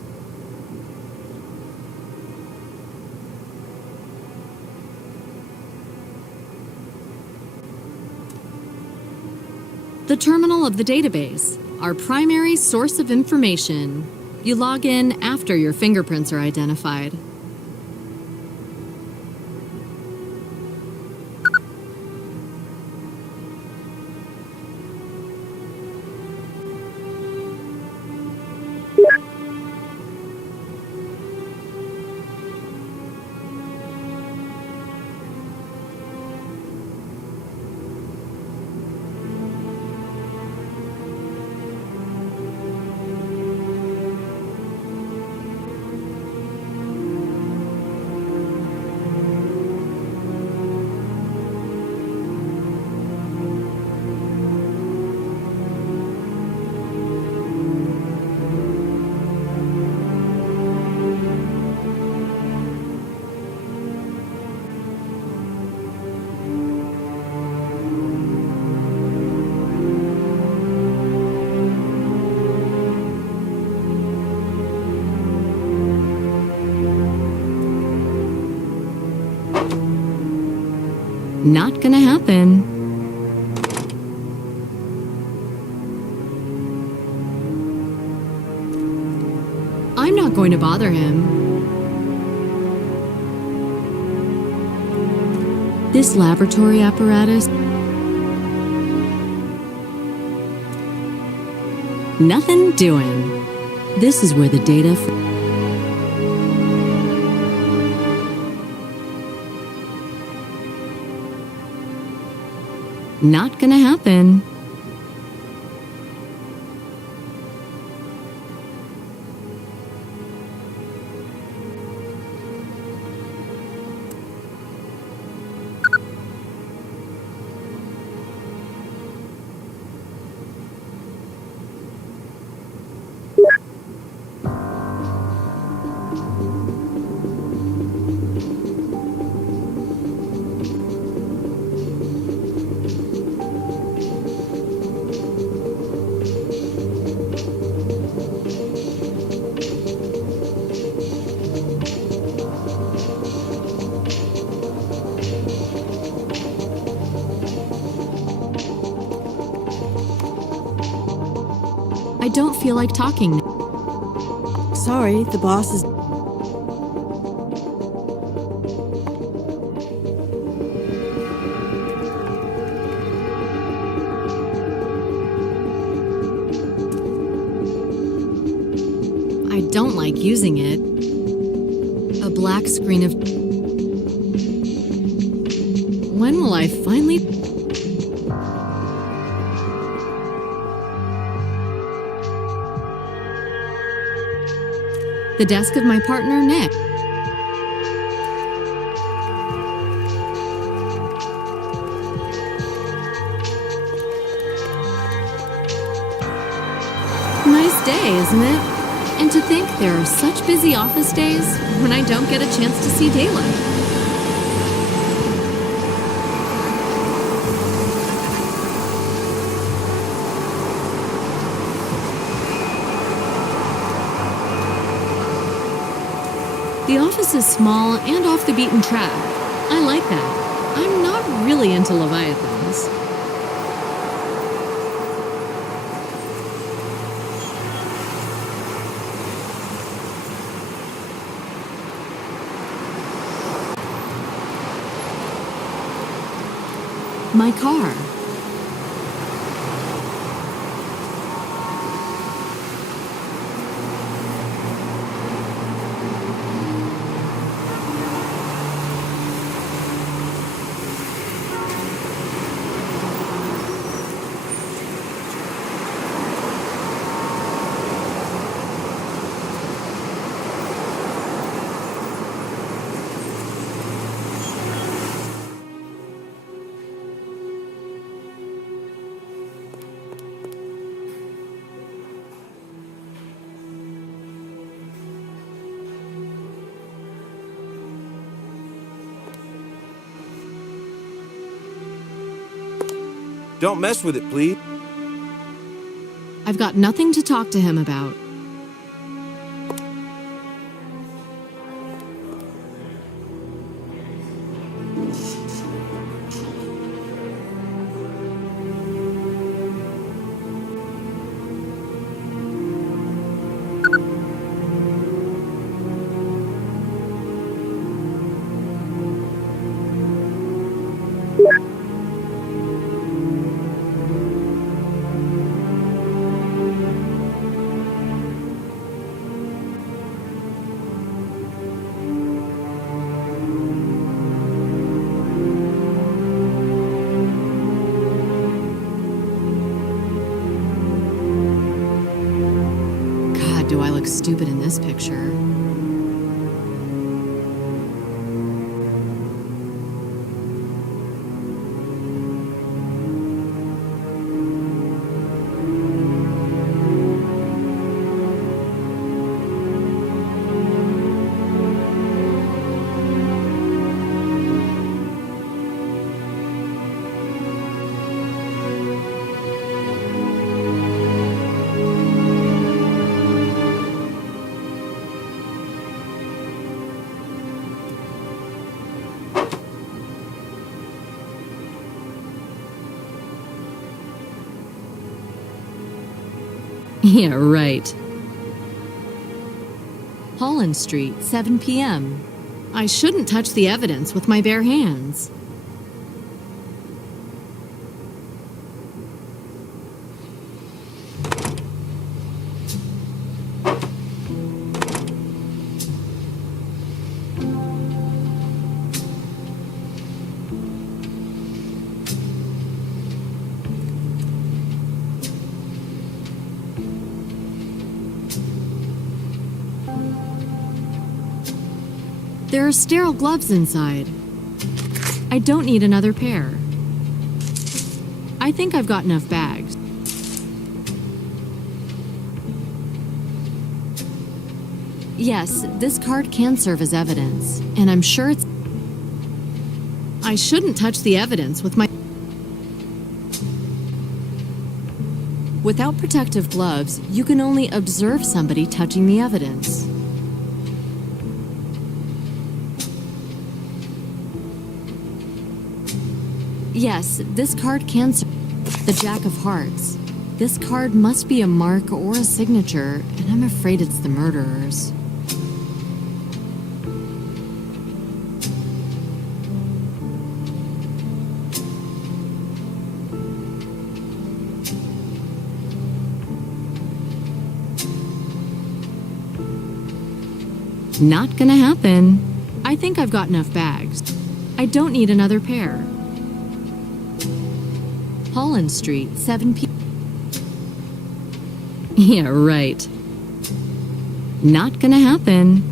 The terminal of the database, our primary source of information. You log in after your fingerprints are identified. Not gonna happen. I'm not going to bother him. This laboratory apparatus. Nothing doing. This is where the data. Not gonna happen. I don't feel like talking. Sorry, the boss is. I don't like using it. A black screen of. When will I finally. The desk of my partner, Nick. Nice day, isn't it? And to think there are such busy office days when I don't get a chance to see daylight. The office is small and off the beaten track. I like that. I'm not really into Leviathans. My car. Don't mess with it, please. I've got nothing to talk to him about. God, do I look stupid in this picture? Yeah, right. Holland Street, 7 p.m. I shouldn't touch the evidence with my bare hands. There are sterile gloves inside. I don't need another pair. I think I've got enough bags. Yes, this card can serve as evidence, and I'm sure it's... I shouldn't touch the evidence with my... Without protective gloves, you can only observe somebody touching the evidence. Yes, this card can serve the Jack of Hearts. This card must be a mark or a signature, and I'm afraid it's the murderer's. Not gonna happen. I think I've got enough bags. I don't need another pair. Holland Street, 7 p.m. Yeah, right. Not gonna happen.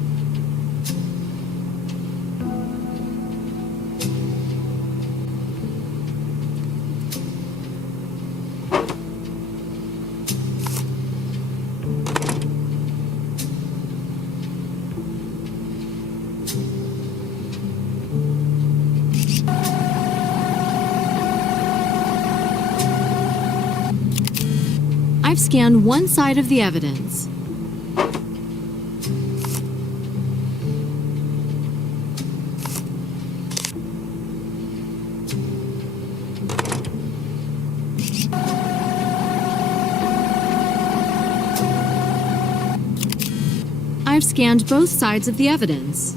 I've scanned one side of the evidence. I've scanned both sides of the evidence.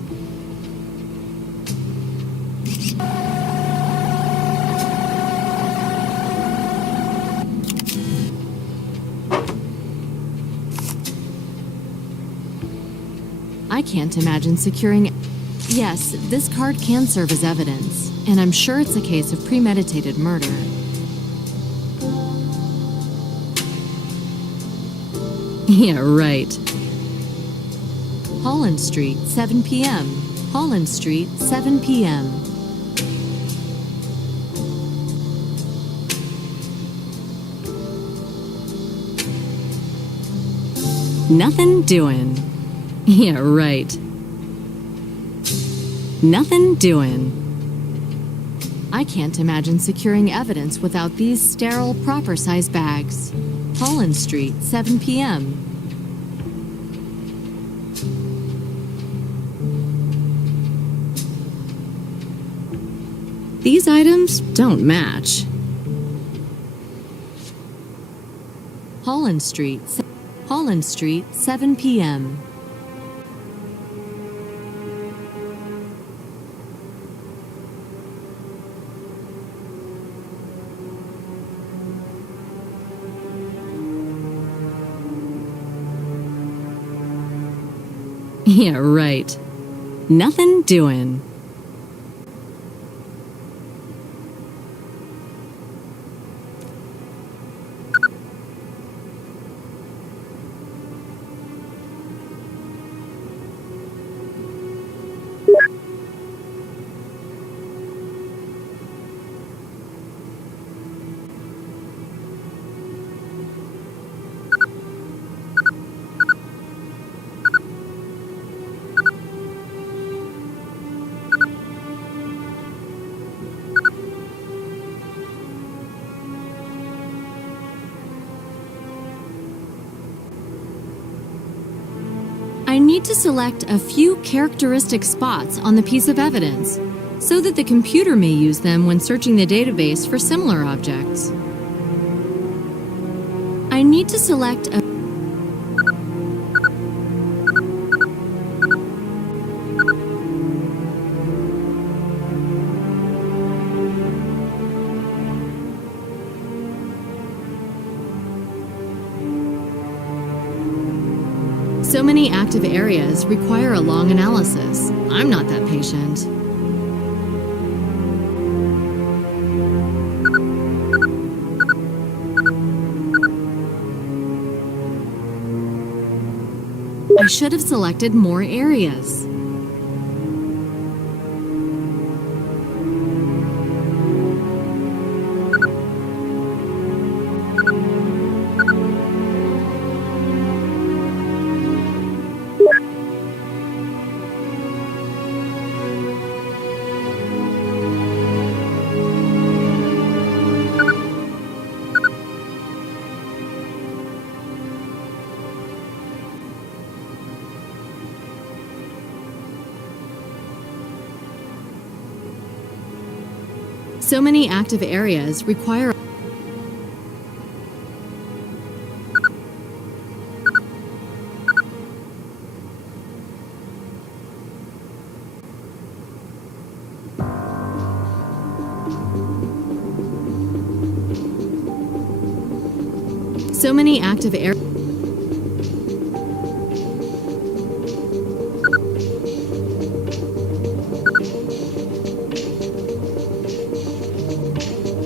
I can't imagine securing... Yes, this card can serve as evidence, and I'm sure it's a case of premeditated murder. Yeah, right. Holland Street, 7 p.m. Holland Street, 7 p.m. Nothing doing. Yeah, right. Nothing doing. I can't imagine securing evidence without these sterile, proper-sized bags. Holland Street, 7 p.m. These items don't match. Holland Street, 7 p.m. Yeah, right. Nothing doing. I need to select a few characteristic spots on the piece of evidence so that the computer may use them when searching the database for similar objects. I need to select a So many active areas require a long analysis. I'm not that patient. I should have selected more areas. So many active areas require so many active areas.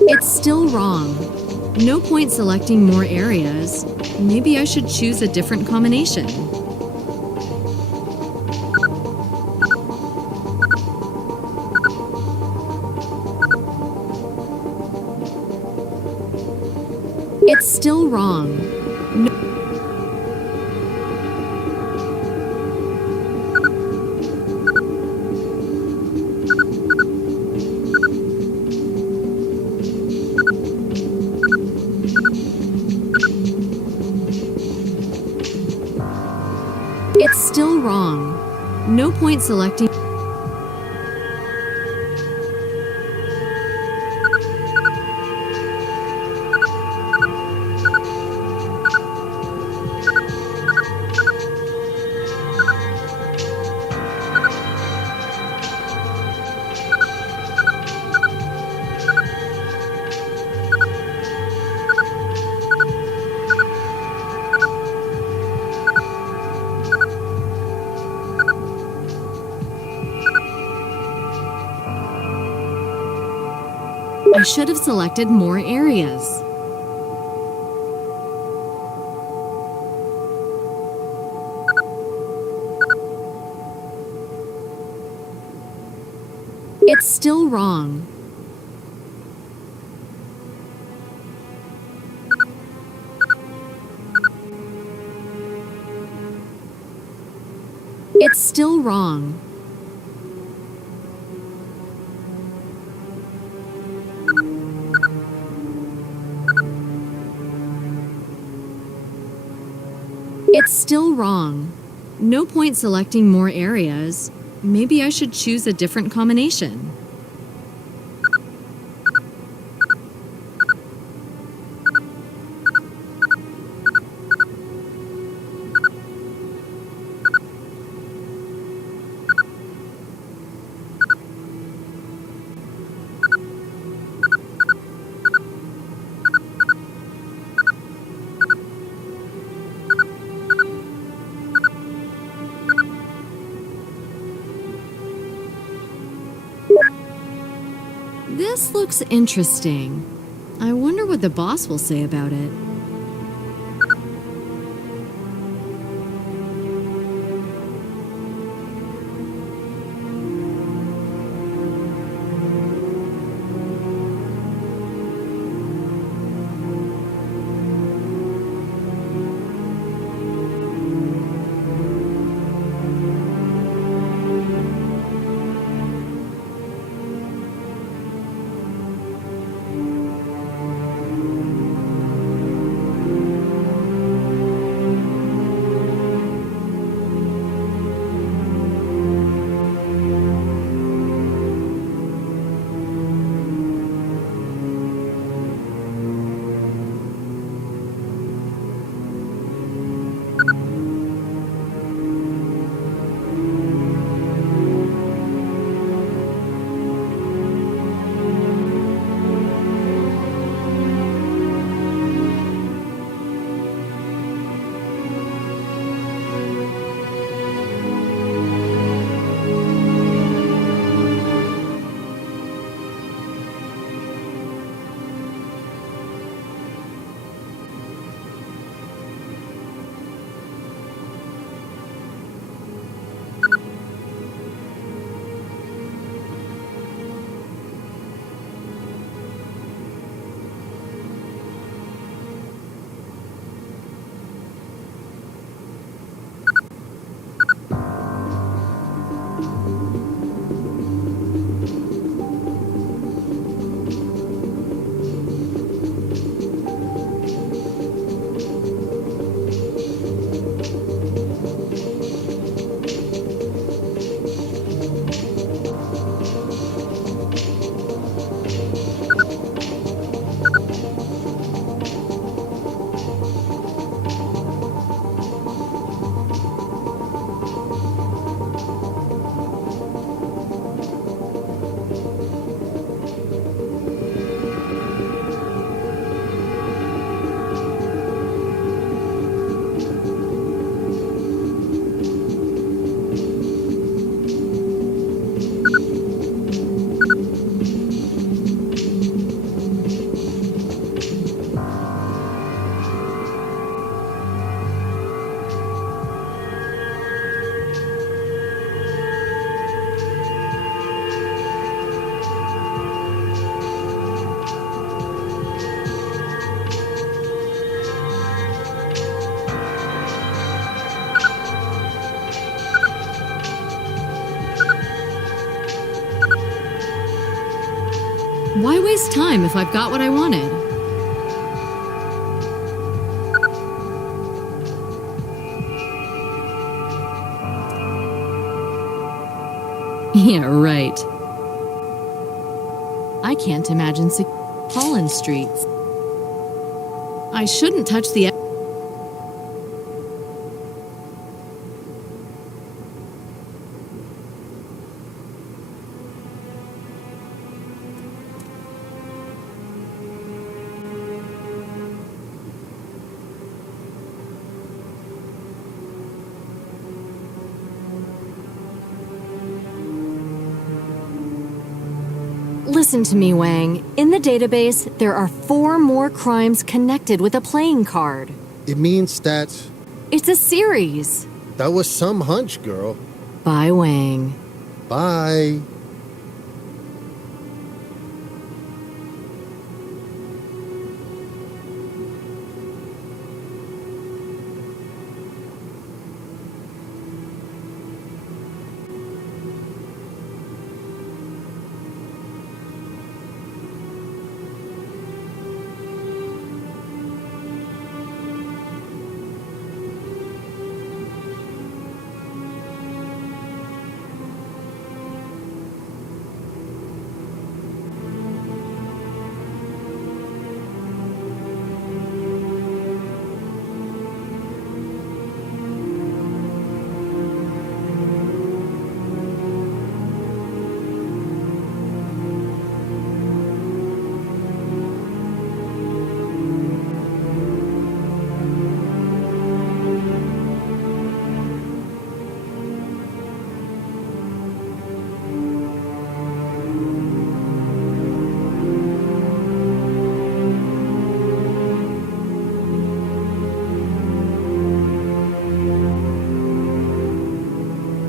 It's still wrong. No point selecting more areas. Maybe I should choose a different combination. It's still wrong. It's still wrong. No point selecting. I should have selected more areas. It's still wrong. It's still wrong. It's still wrong. No point selecting more areas. Maybe I should choose a different combination. This looks interesting. I wonder what the boss will say about it. Why waste time if I've got what I wanted? Yeah, right. I can't imagine Holland streets. I shouldn't touch the... Listen to me, Wang. In the database, there are 4 more crimes connected with a playing card. It means that It's a series. that was some hunch, girl. Bye, Wang. Bye.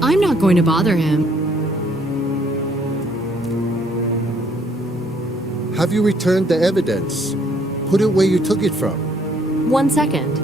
I'm not going to bother him. Have you returned the evidence? Put it where you took it from. 1 second.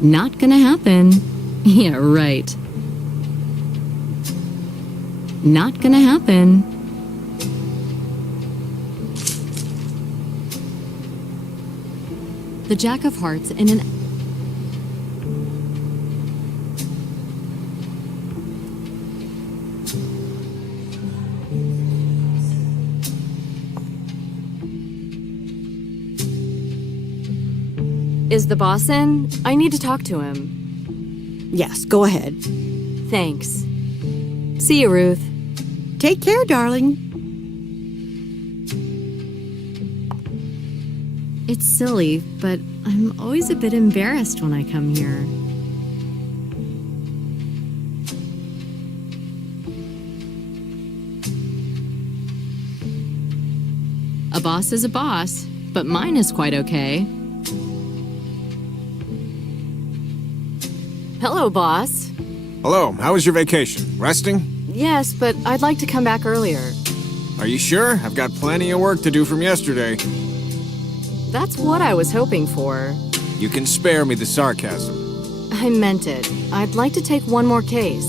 Not gonna happen. Yeah, right. Not gonna happen. The Jack of Hearts in an... Is the boss in? I need to talk to him. Yes, go ahead. Thanks. See you, Ruth. Take care, darling. It's silly, but I'm always a bit embarrassed when I come here. A boss is a boss, but mine is quite okay. Hello, boss. Hello, how was your vacation? Resting? Yes, but I'd like to come back earlier. Are you sure? I've got plenty of work to do from yesterday. That's what I was hoping for. You can spare me the sarcasm. I meant it. I'd like to take one more case.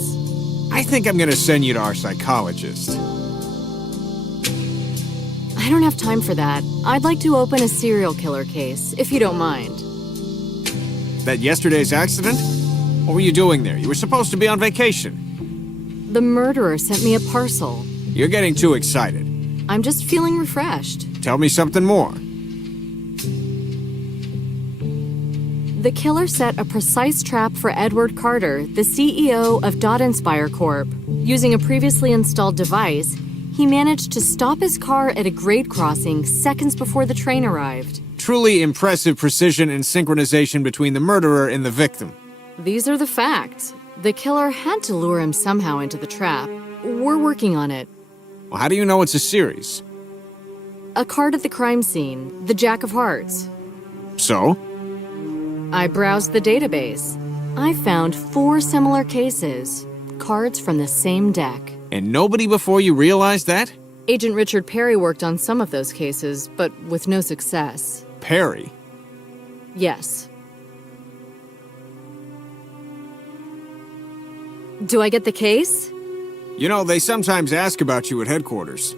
I think I'm gonna send you to our psychologist. I don't have time for that. I'd like to open a serial killer case, if you don't mind. That yesterday's accident? What were you doing there? You were supposed to be on vacation. The murderer sent me a parcel. You're getting too excited. I'm just feeling refreshed. Tell me something more. The killer set a precise trap for Edward Carter, the CEO of Dot-Inspire Corp. Using a previously installed device, he managed to stop his car at a grade crossing seconds before the train arrived. Truly impressive precision and synchronization between the murderer and the victim. These are the facts. The killer had to lure him somehow into the trap. We're working on it. Well, how do you know it's a series? A card at the crime scene, the Jack of Hearts. So? I browsed the database. I found 4 similar cases, cards from the same deck. And nobody before you realized that? Agent Richard Perry worked on some of those cases, but with no success. Perry? Yes. Do I get the case? You know, they sometimes ask about you at headquarters.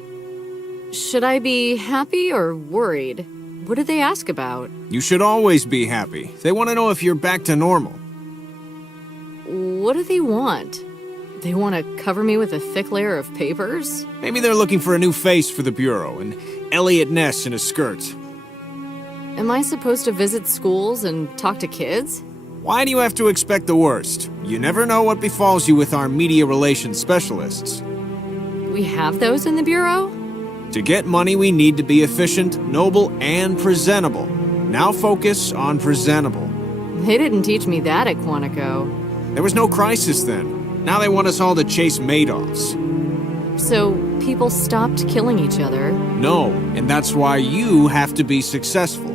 Should I be happy or worried? What do they ask about? You should always be happy. They want to know if you're back to normal. What do they want? They want to cover me with a thick layer of papers? Maybe they're looking for a new face for the Bureau, and Elliot Ness in a skirt. Am I supposed to visit schools and talk to kids? Why do you have to expect the worst? You never know what befalls you with our media relations specialists. We have those in the Bureau? To get money, we need to be efficient, noble, and presentable. Now focus on presentable. They didn't teach me that at Quantico. There was no crisis then. Now they want us all to chase Madoffs. So people stopped killing each other. No, and that's why you have to be successful.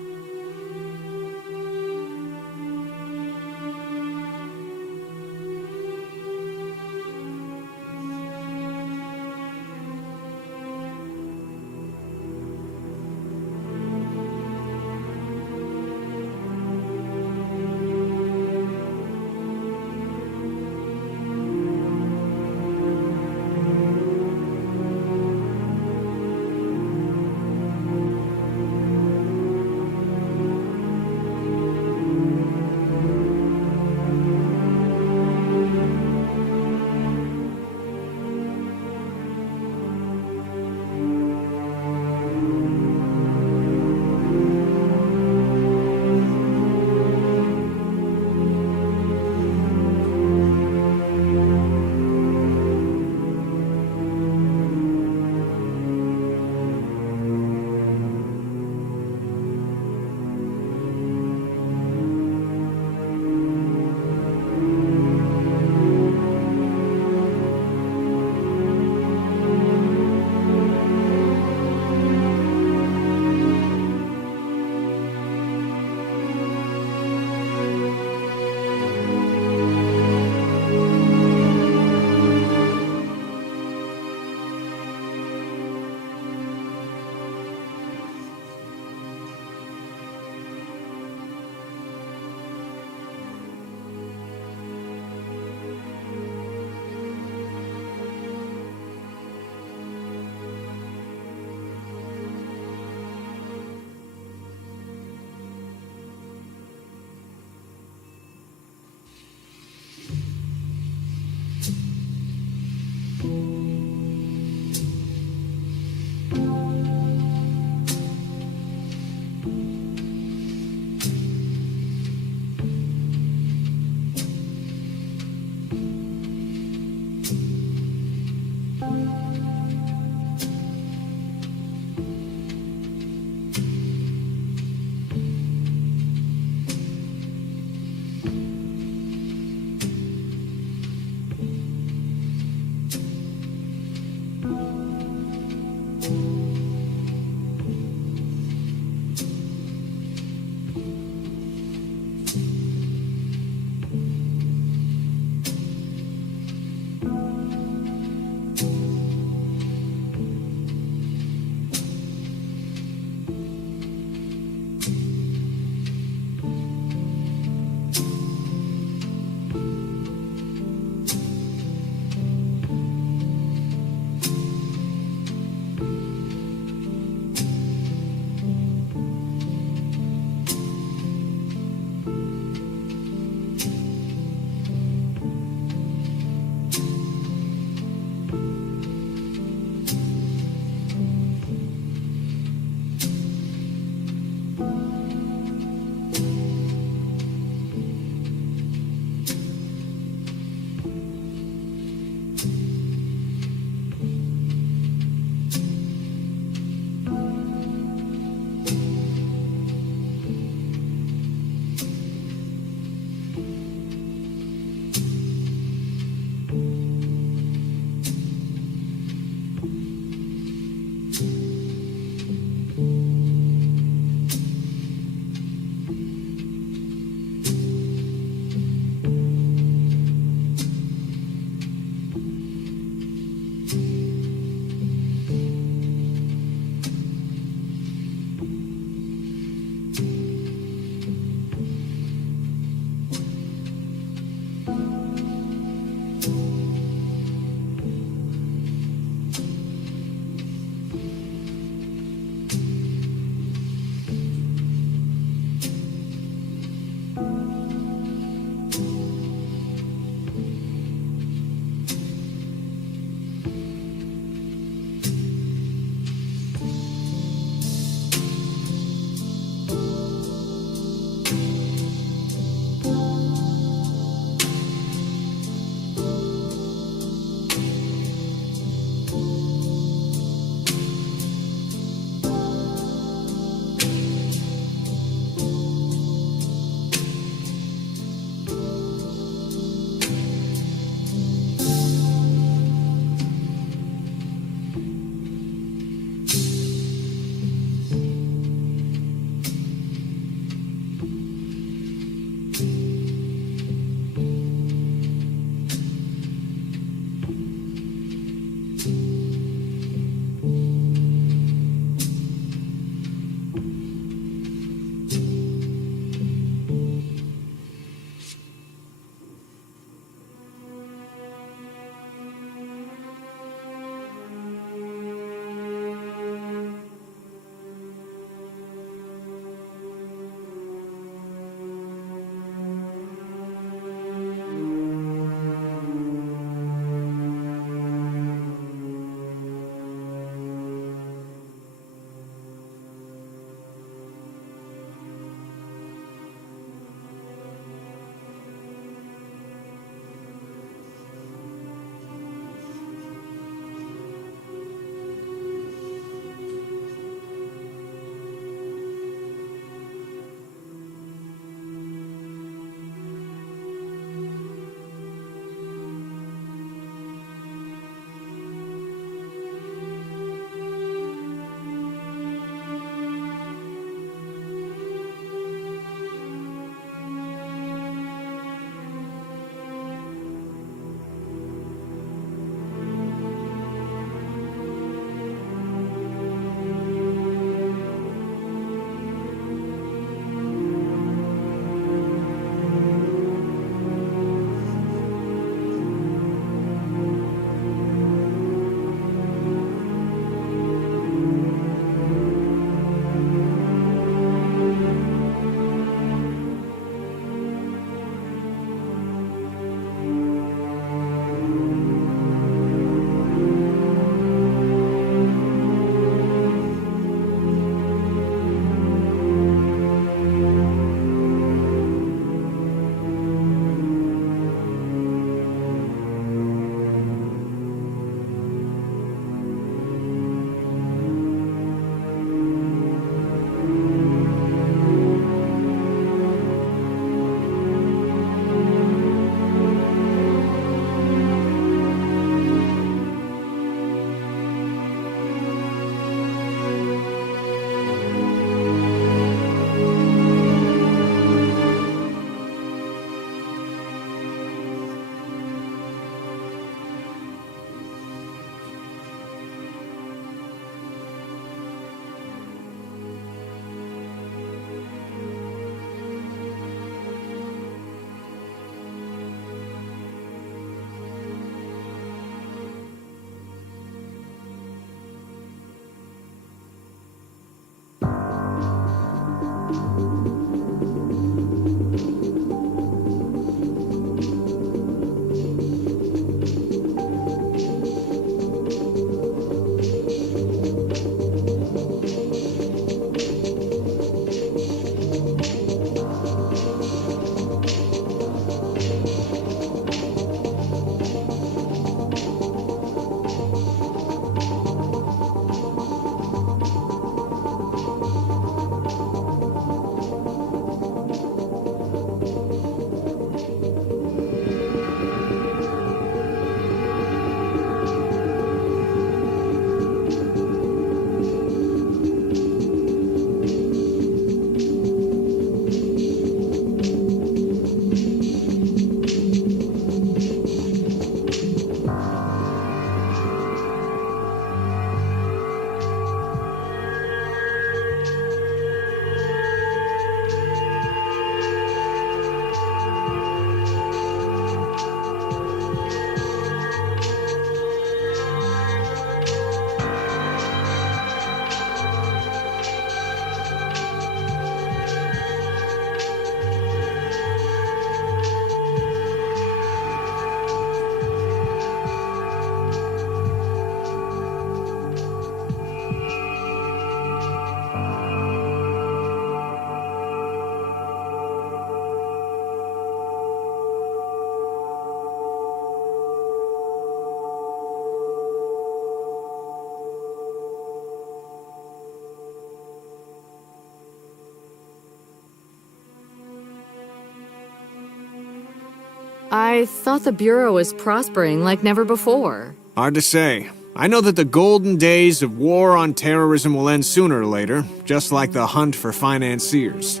I thought the Bureau was prospering like never before. Hard to say. I know that the golden days of war on terrorism will end sooner or later, just like the hunt for financiers.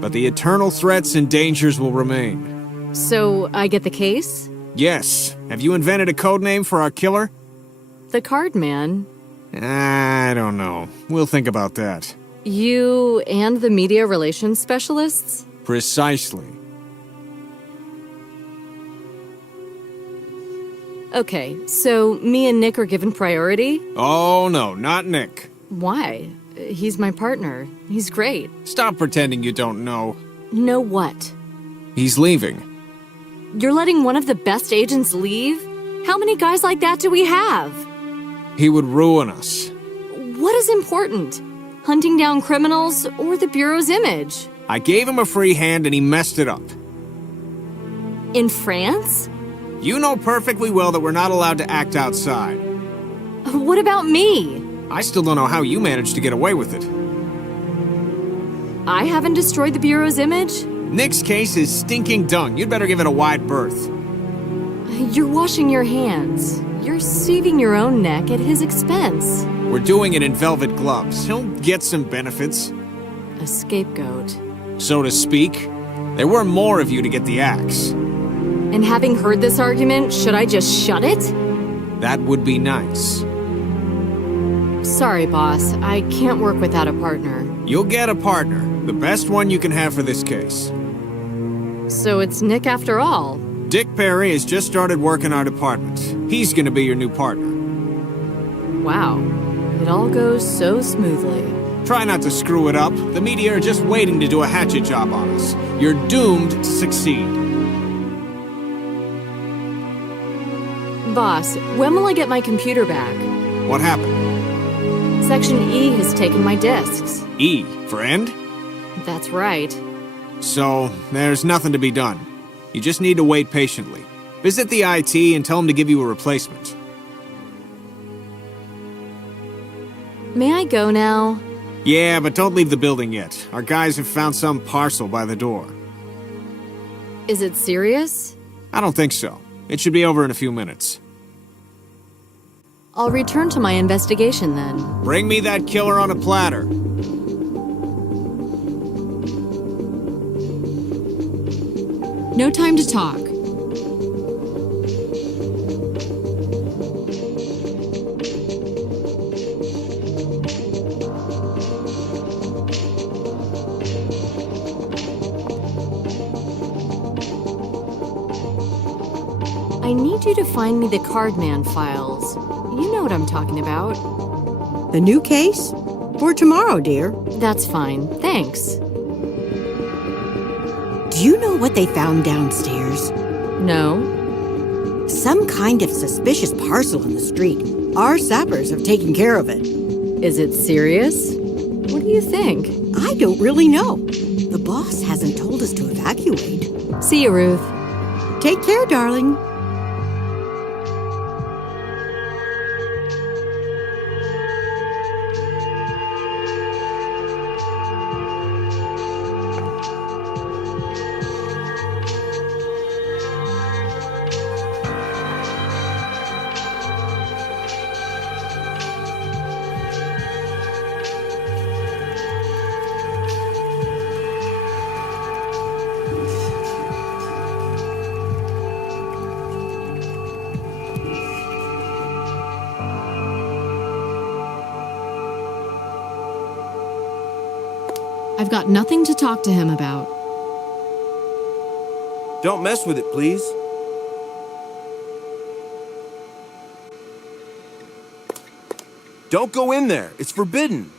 But the eternal threats and dangers will remain. So, I get the case? Yes. Have you invented a code name for our killer? The Card Man. I don't know. We'll think about that. You and the media relations specialists? Precisely. Okay, so me and Nick are given priority? Oh no, not Nick. Why? He's my partner. He's great. Stop pretending you don't know. Know what? He's leaving. You're letting one of the best agents leave? How many guys like that do we have? He would ruin us. What is important? Hunting down criminals or the Bureau's image? I gave him a free hand and he messed it up. In France? You know perfectly well that we're not allowed to act outside. What about me? I still don't know how you managed to get away with it. I haven't destroyed the Bureau's image? Nick's case is stinking dung. You'd better give it a wide berth. You're washing your hands. You're saving your own neck at his expense. We're doing it in velvet gloves. He'll get some benefits. A scapegoat. So to speak. There were more of you to get the axe. And having heard this argument, should I just shut it? That would be nice. Sorry, boss. I can't work without a partner. You'll get a partner. The best one you can have for this case. So it's Nick after all. Dick Perry has just started working our department. He's gonna be your new partner. Wow. It all goes so smoothly. Try not to screw it up. The media are just waiting to do a hatchet job on us. You're doomed to succeed. Boss, when will I get my computer back? What happened? Section E has taken my disks. E, friend? That's right. So, there's nothing to be done. You just need to wait patiently. Visit the IT and tell them to give you a replacement. May I go now? Yeah, but don't leave the building yet. Our guys have found some parcel by the door. Is it serious? I don't think so. It should be over in a few minutes. I'll return to my investigation then. Bring me that killer on a platter. No time to talk. I need you to find me the Cardman files. You know what I'm talking about. The new case? For tomorrow, dear. That's fine. Thanks. Do you know what they found downstairs? No? Some kind of suspicious parcel in the street. Our sappers have taken care of it. Is it serious? What do you think? I don't really know. The boss hasn't told us to evacuate. See you, Ruth. Take care, darling. I've got nothing to talk to him about. Don't mess with it, please. Don't go in there. It's forbidden.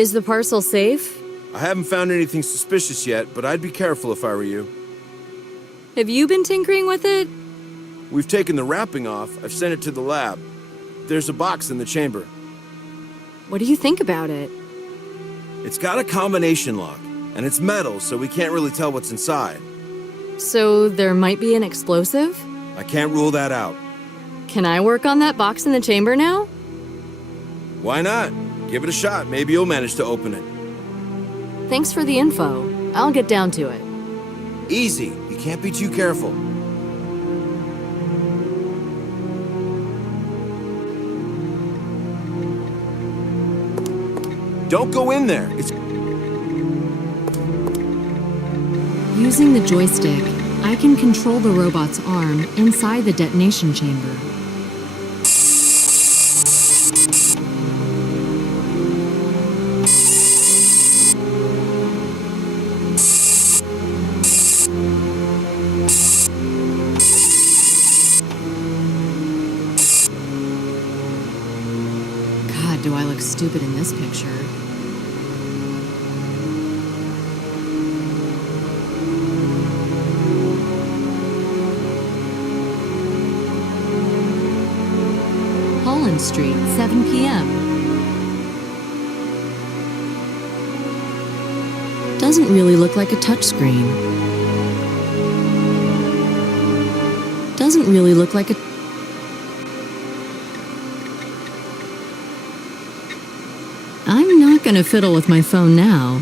Is the parcel safe? I haven't found anything suspicious yet, but I'd be careful if I were you. Have you been tinkering with it? We've taken the wrapping off. I've sent it to the lab. There's a box in the chamber. What do you think about it? It's got a combination lock, and it's metal, so we can't really tell what's inside. So there might be an explosive? I can't rule that out. Can I work on that box in the chamber now? Why not? Give it a shot. Maybe you'll manage to open it. Thanks for the info. I'll get down to it. Easy. You can't be too careful. Don't go in there. It's... Using the joystick, I can control the robot's arm inside the detonation chamber. God, do I look stupid in this picture. Holland Street, 7 p.m. Doesn't really look like a touchscreen. Doesn't really look like a... I'm not gonna fiddle with my phone now.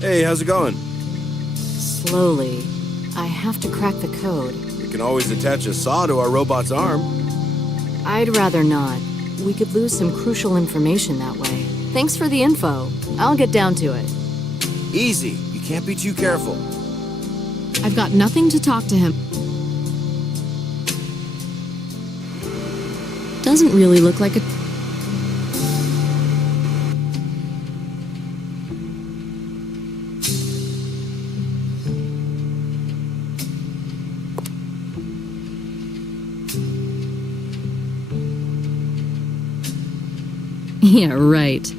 Hey, how's it going? Slowly. I have to crack the code. We can always attach a saw to our robot's arm. I'd rather not. We could lose some crucial information that way. Thanks for the info. I'll get down to it. Easy. You can't be too careful. I've got nothing to talk to him. Doesn't really look like a... Yeah, right.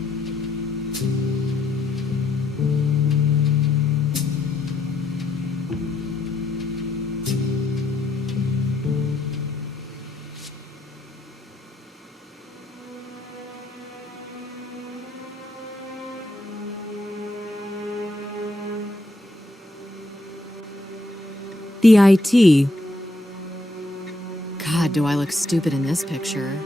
The IT. God, do I look stupid in this picture.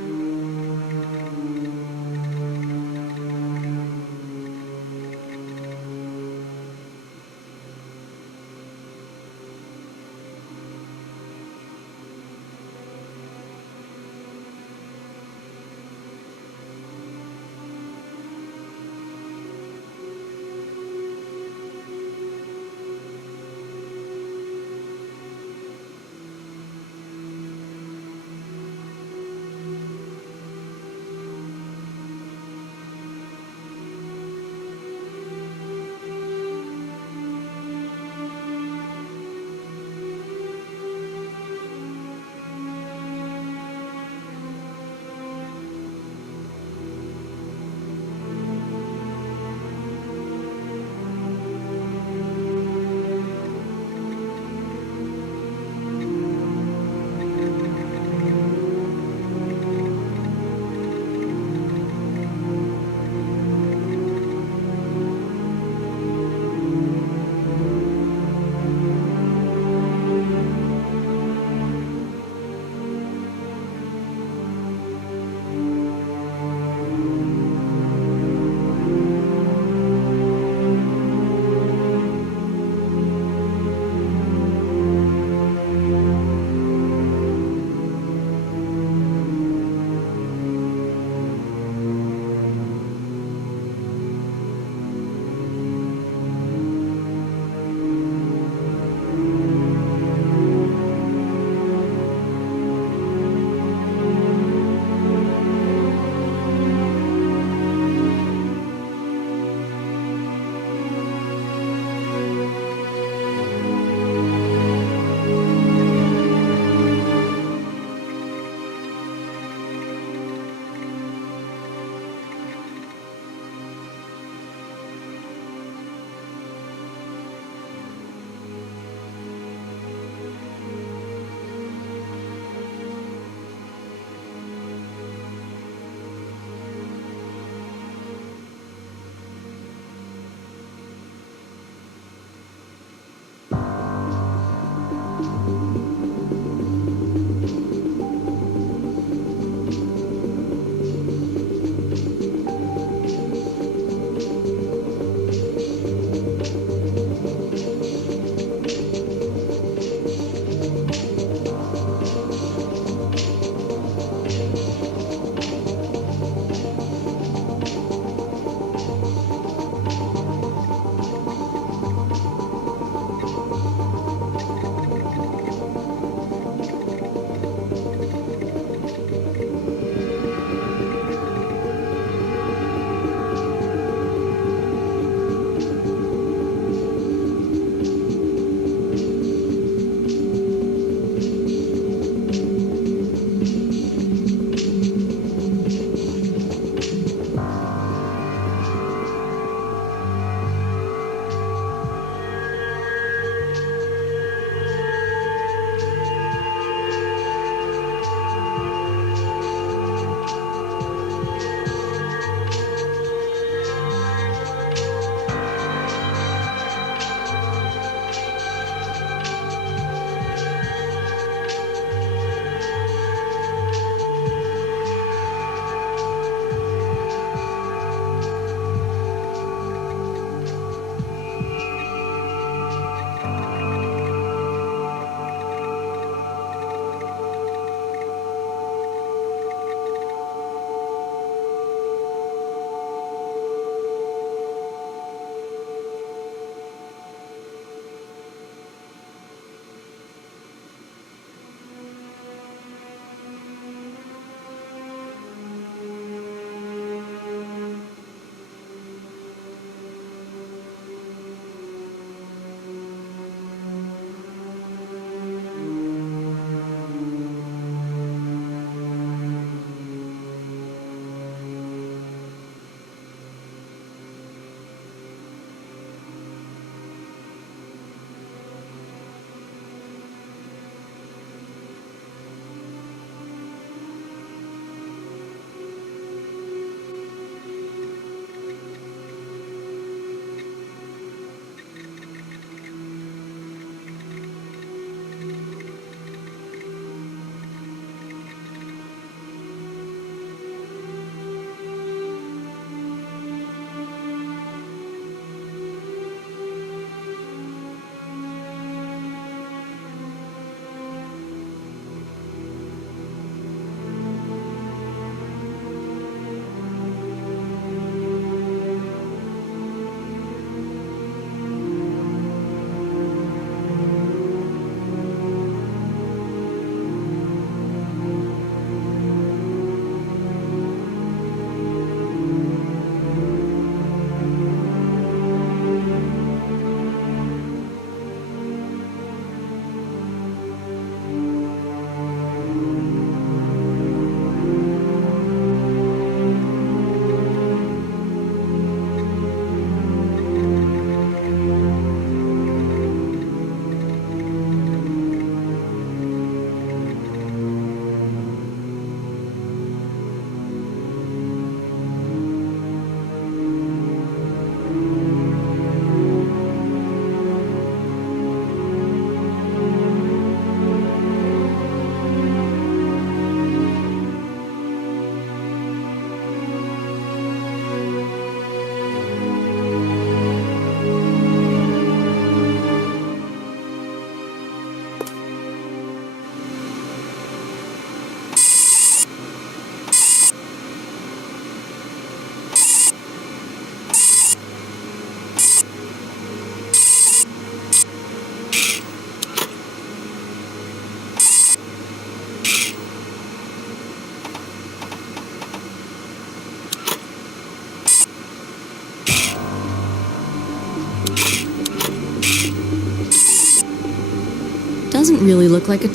Doesn't really look like a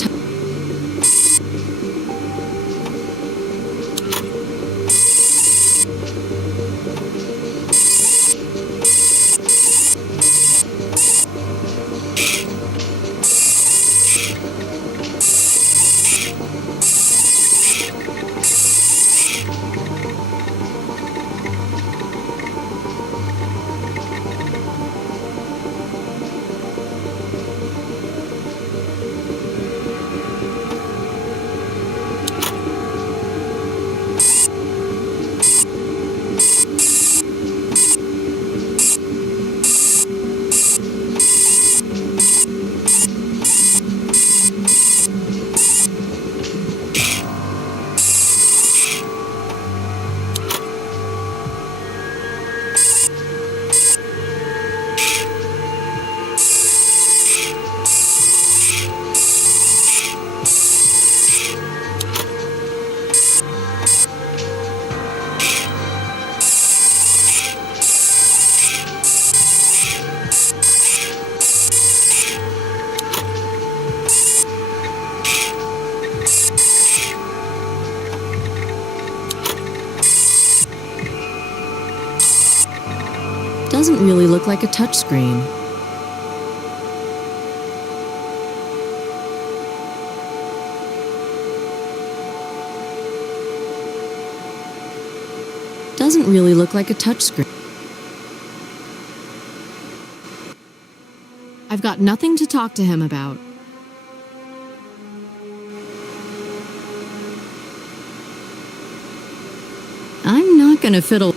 Doesn't really look like a touchscreen. Doesn't really look like a touchscreen. I've got nothing to talk to him about. I'm not gonna fiddle.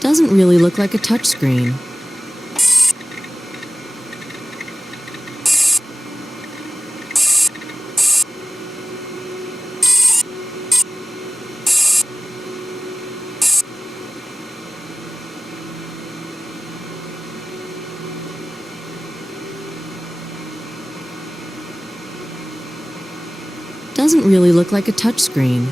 Doesn't really look like a touchscreen. Doesn't really look like a touchscreen.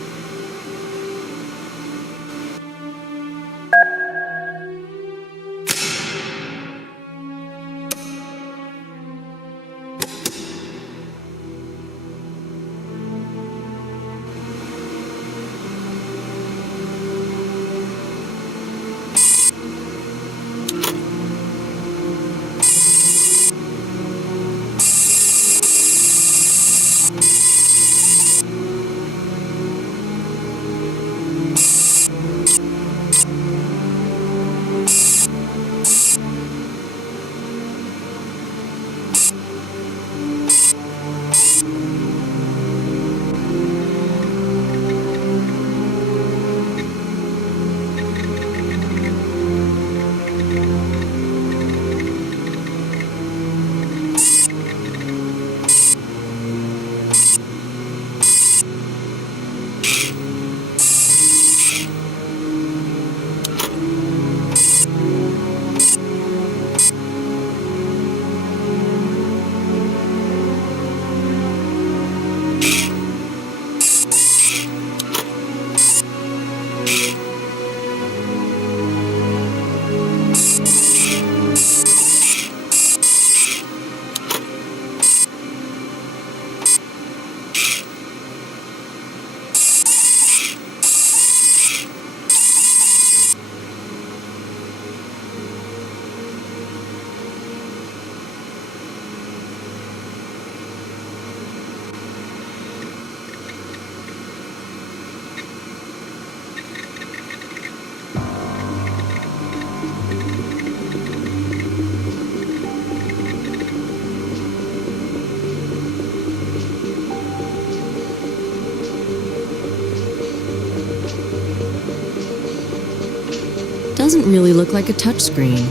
Doesn't really look like a touchscreen.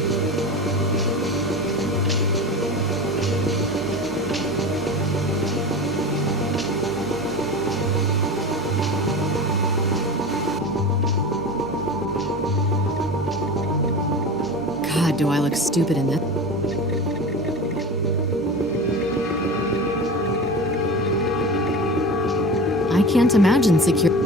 God, do I look stupid in this? I can't imagine secure.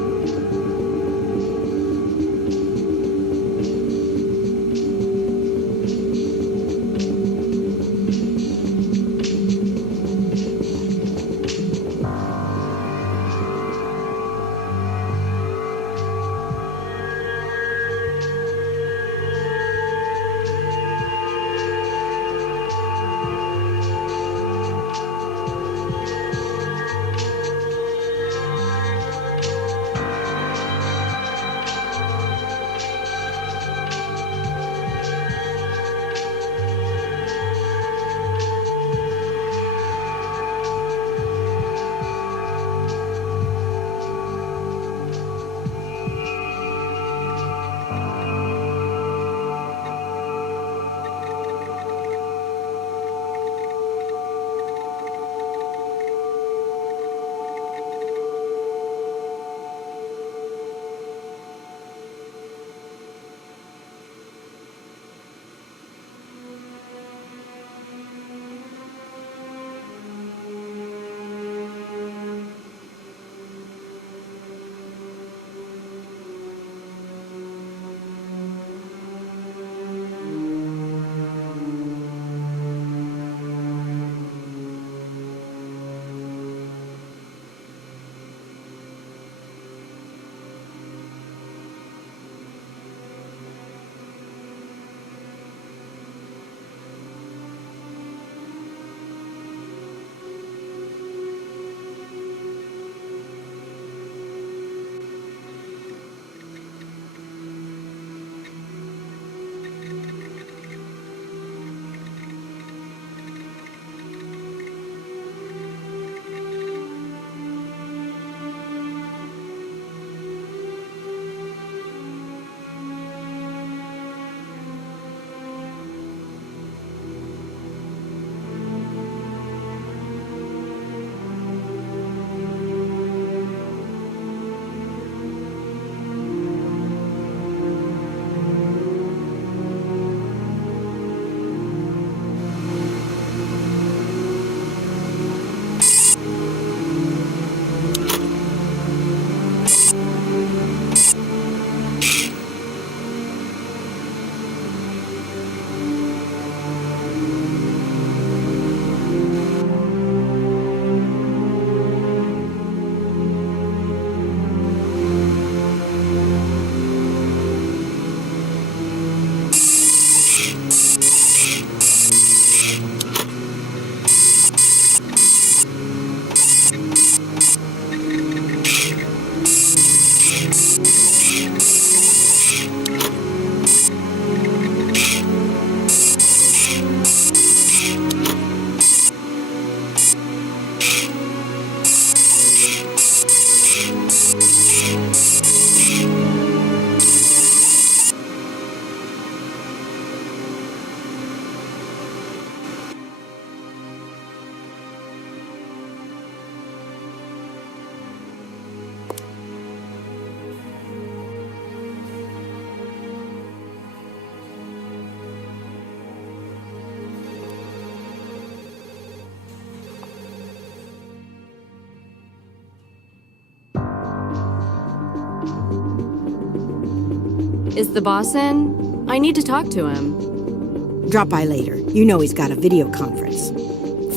Is the boss in? I need to talk to him. Drop by later. You know he's got a video conference.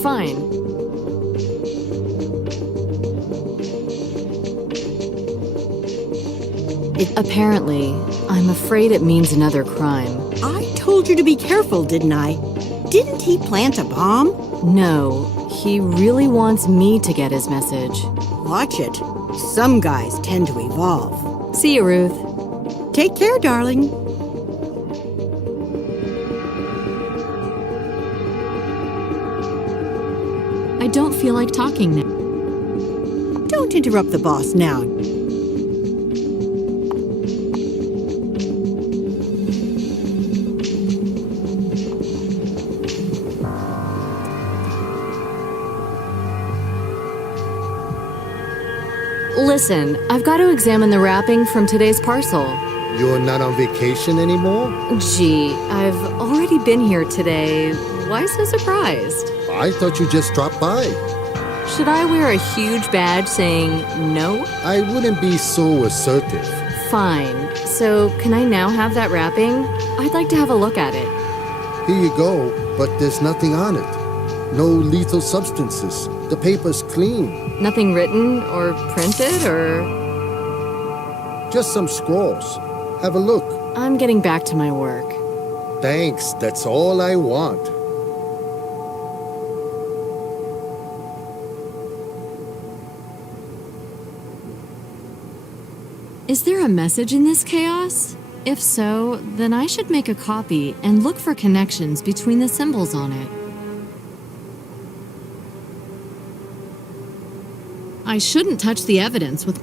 Fine. Apparently, I'm afraid it means another crime. I told you to be careful, didn't I? Didn't he plant a bomb? No, he really wants me to get his message. Watch it. Some guys tend to evolve. See you, Ruth. Take care, darling. I don't feel like talking now. Don't interrupt the boss now. Listen, I've got to examine the wrapping from today's parcel. You're not on vacation anymore? Gee, I've already been here today. Why so surprised? I thought you just dropped by. Should I wear a huge badge saying no? I wouldn't be so assertive. Fine. So, can I now have that wrapping? I'd like to have a look at it. Here you go, but there's nothing on it. No lethal substances. The paper's clean. Nothing written or printed or. Just some scrawls. Have a look. I'm getting back to my work. Thanks, that's all I want. Is there a message in this chaos? If so, then I should make a copy and look for connections between the symbols on it. I shouldn't touch the evidence with.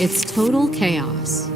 It's total chaos.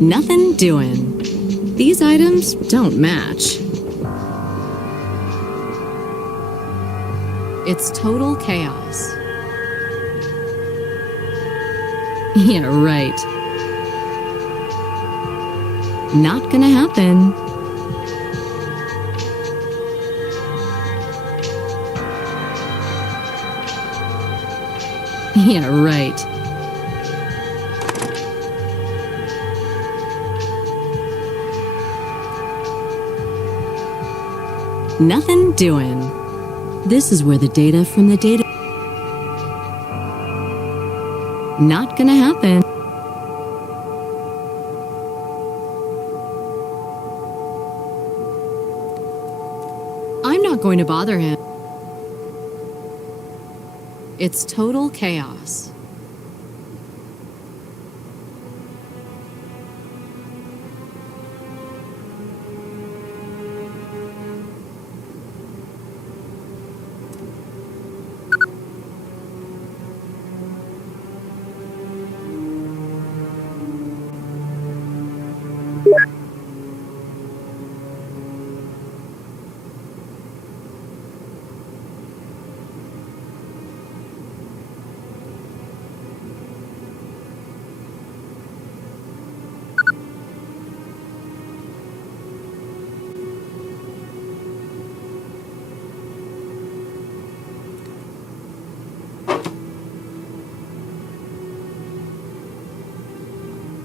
Nothing doing. These items don't match. It's total chaos. Yeah, right. Not gonna happen. Yeah, right. Nothing doing. This is where the data from the data... Not gonna happen. I'm not going to bother him. It's total chaos.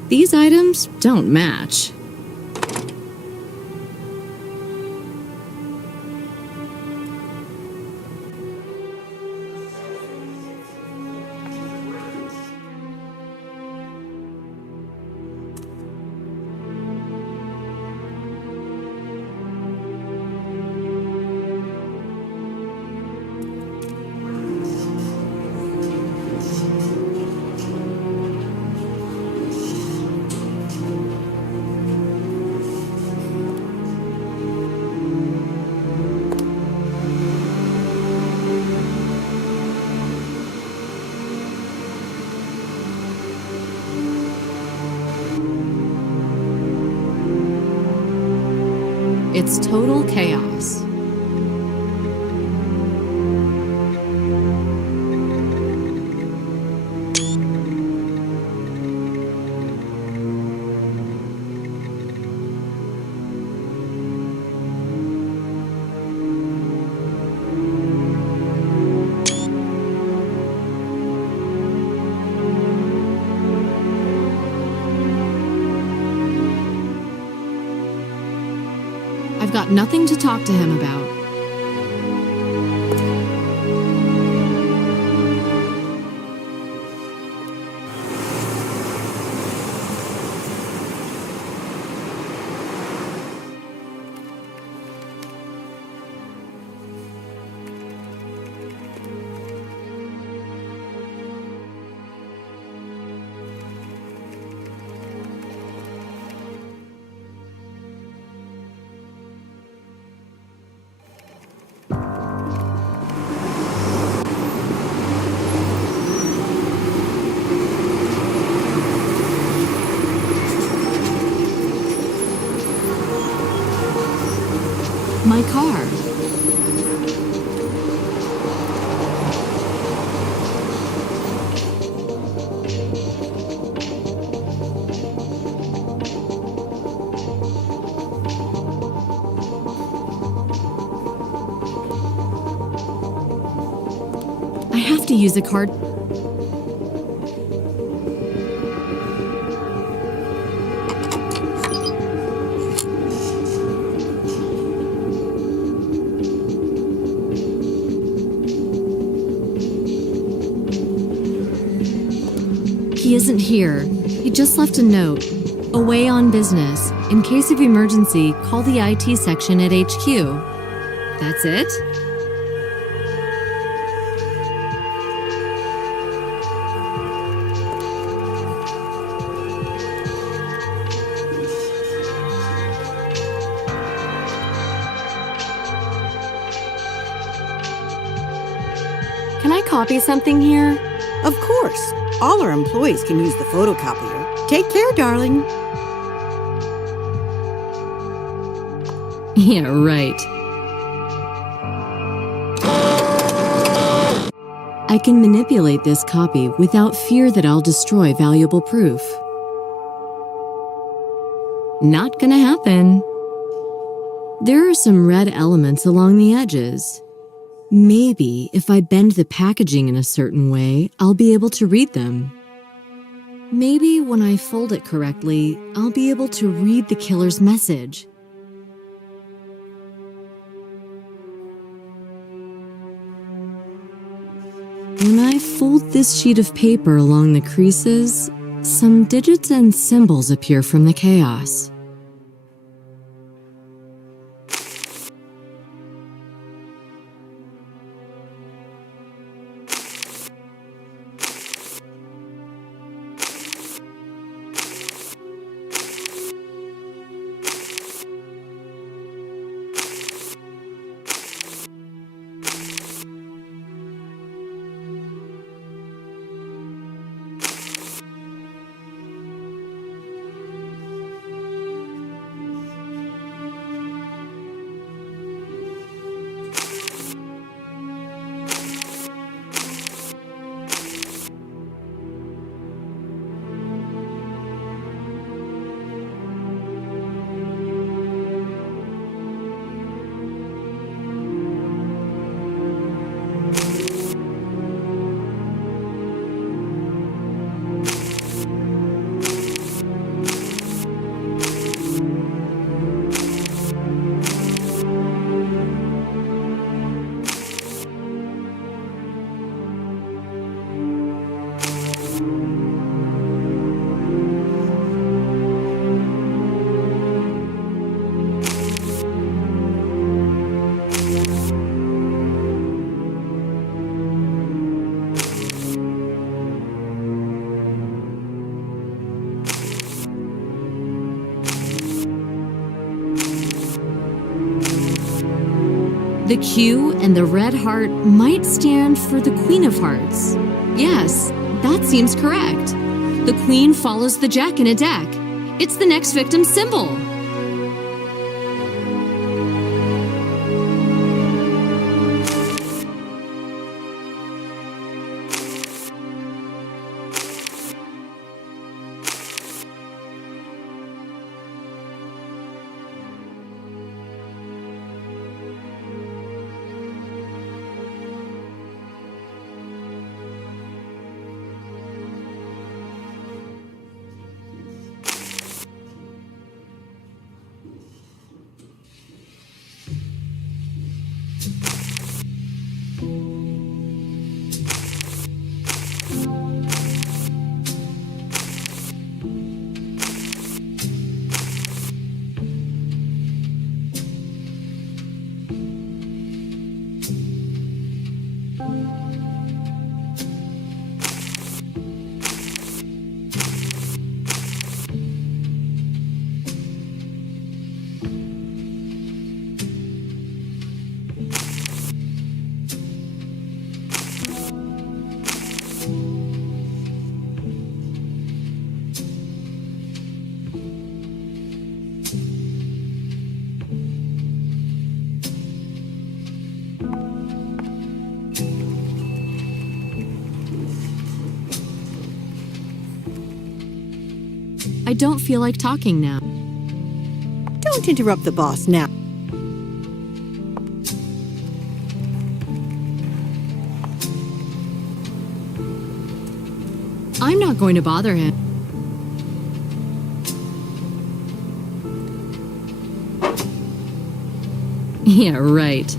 These items don't match. It's total chaos. I've got nothing to talk to him about. My car. I have to use a card. He isn't here. He just left a note. Away on business. In case of emergency, call the IT section at HQ. That's it? Can I copy something here? Of course. All our employees can use the photocopier. Take care, darling. Yeah, right. I can manipulate this copy without fear that I'll destroy valuable proof. Not gonna happen. There are some red elements along the edges. Maybe if I bend the packaging in a certain way, I'll be able to read them. Maybe when I fold it correctly, I'll be able to read the killer's message. When I fold this sheet of paper along the creases, some digits and symbols appear from the chaos. The Q and the red heart might stand for the Queen of Hearts. Yes, that seems correct. The Queen follows the Jack in a deck. It's the next victim's symbol. I don't feel like talking now. Don't interrupt the boss now. I'm not going to bother him. Yeah, right.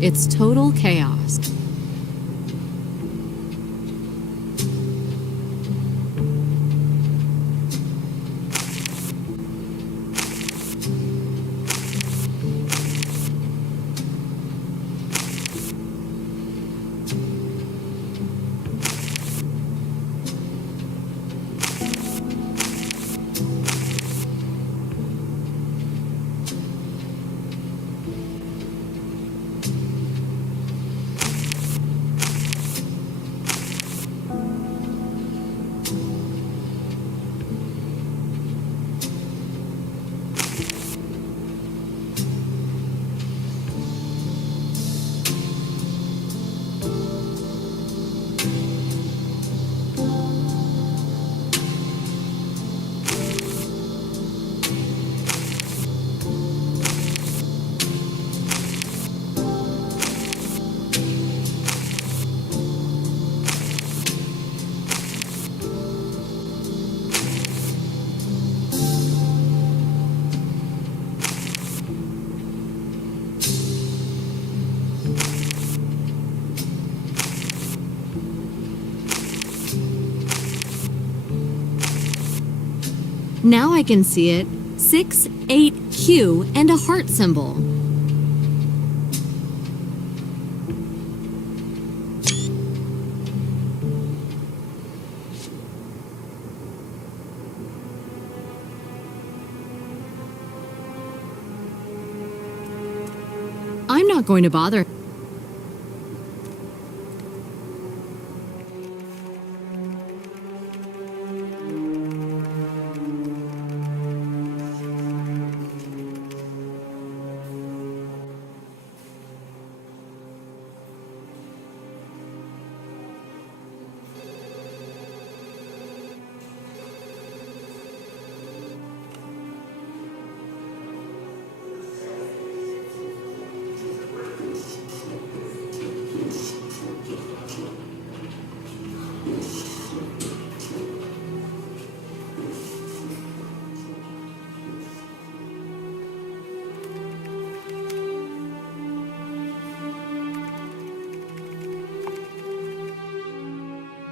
It's total chaos. Now I can see it. 6-8Q and a heart symbol. I'm not going to bother.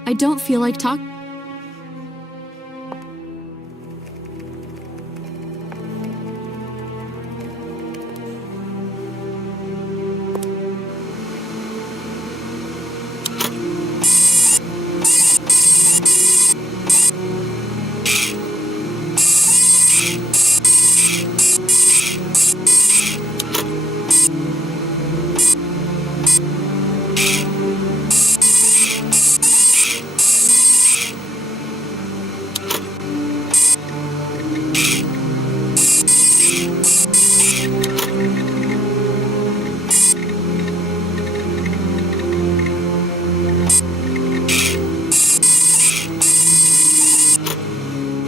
I don't feel like talking.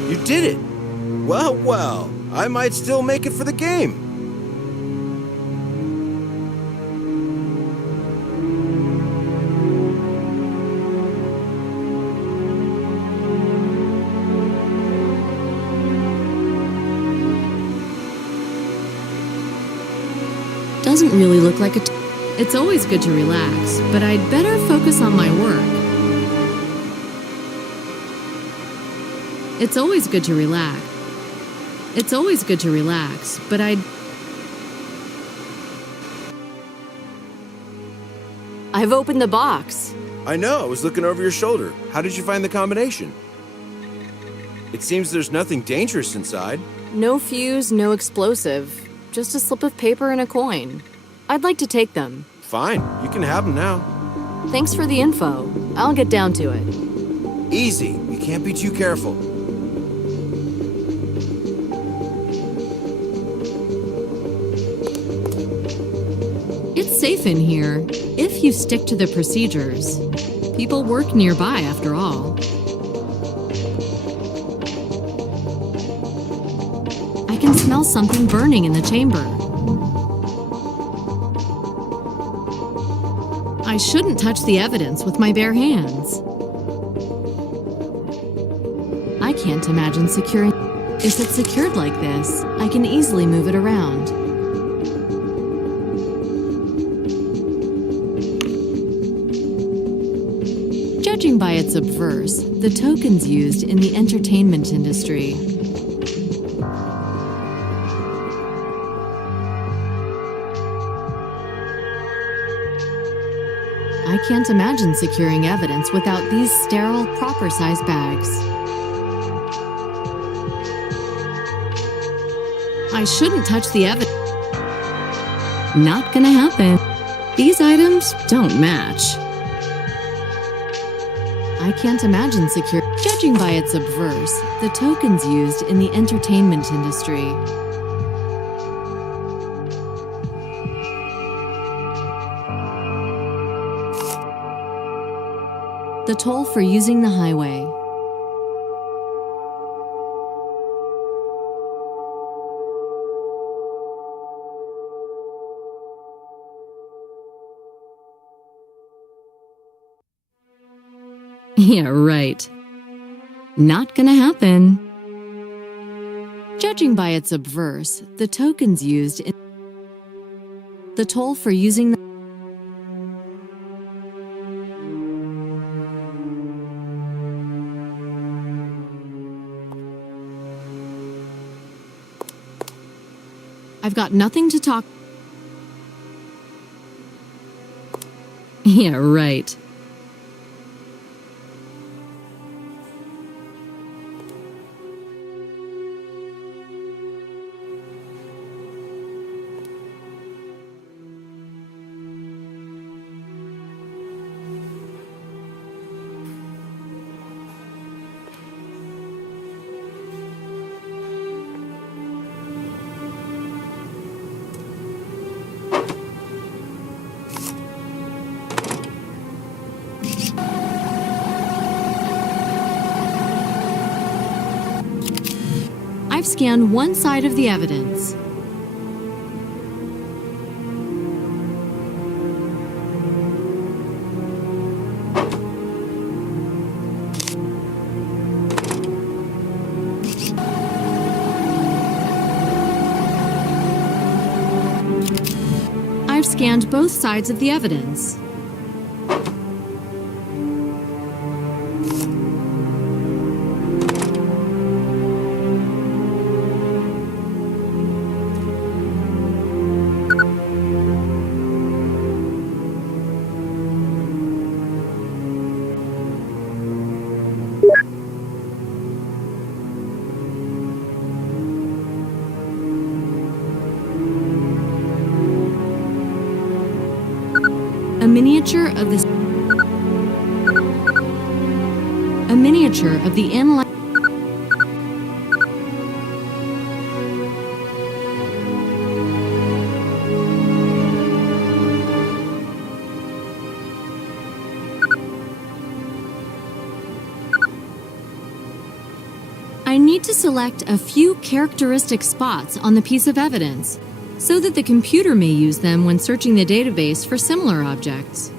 You did it! Well, well, I might still make it for the game. Doesn't really look like it's always good to relax, but I'd better focus on my work. It's always good to relax. It's always good to relax, but I've opened the box. I know, I was looking over your shoulder. How did you find the combination? It seems there's nothing dangerous inside. No fuse, no explosive. Just a slip of paper and a coin. I'd like to take them. Fine, you can have them now. Thanks for the info. I'll get down to it. Easy, you can't be too careful. It's safe in here, if you stick to the procedures. People work nearby, after all. I can smell something burning in the chamber. I shouldn't touch the evidence with my bare hands. I can't imagine securing. If it's secured like this, I can easily move it around. Judging by its obverse, the tokens used in the entertainment industry. I can't imagine securing evidence without these sterile, proper-sized bags. I shouldn't touch the evidence. Not gonna happen. These items don't match. I can't imagine secure. Judging by its obverse, the tokens used in the entertainment industry. The toll for using the highway. Yeah, right. Not gonna happen. Judging by its obverse, the tokens used in the toll for using the I've got nothing to talk. Yeah, right. I've scanned one side of the evidence. I've scanned both sides of the evidence. A miniature of the inline. I need to select a few characteristic spots on the piece of evidence, so that the computer may use them when searching the database for similar objects.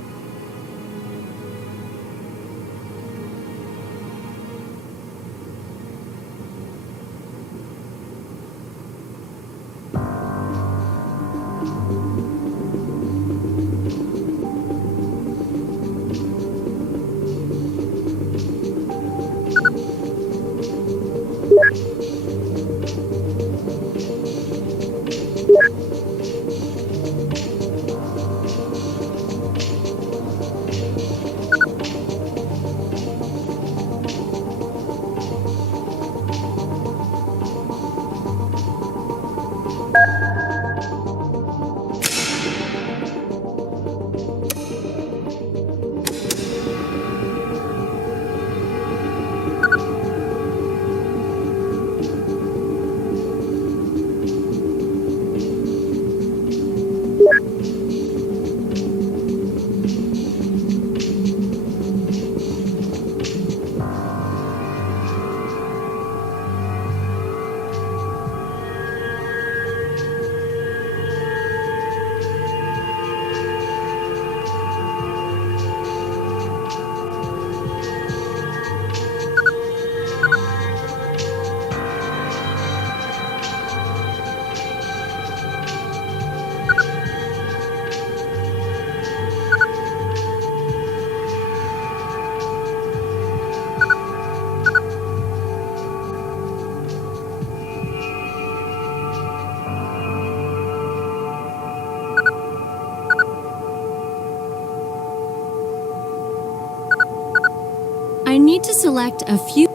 I need to select a few.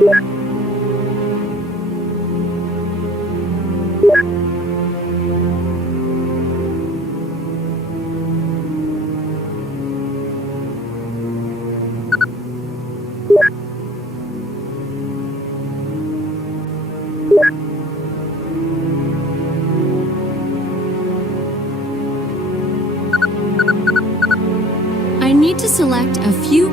I need to select a few.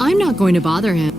I'm not going to bother him.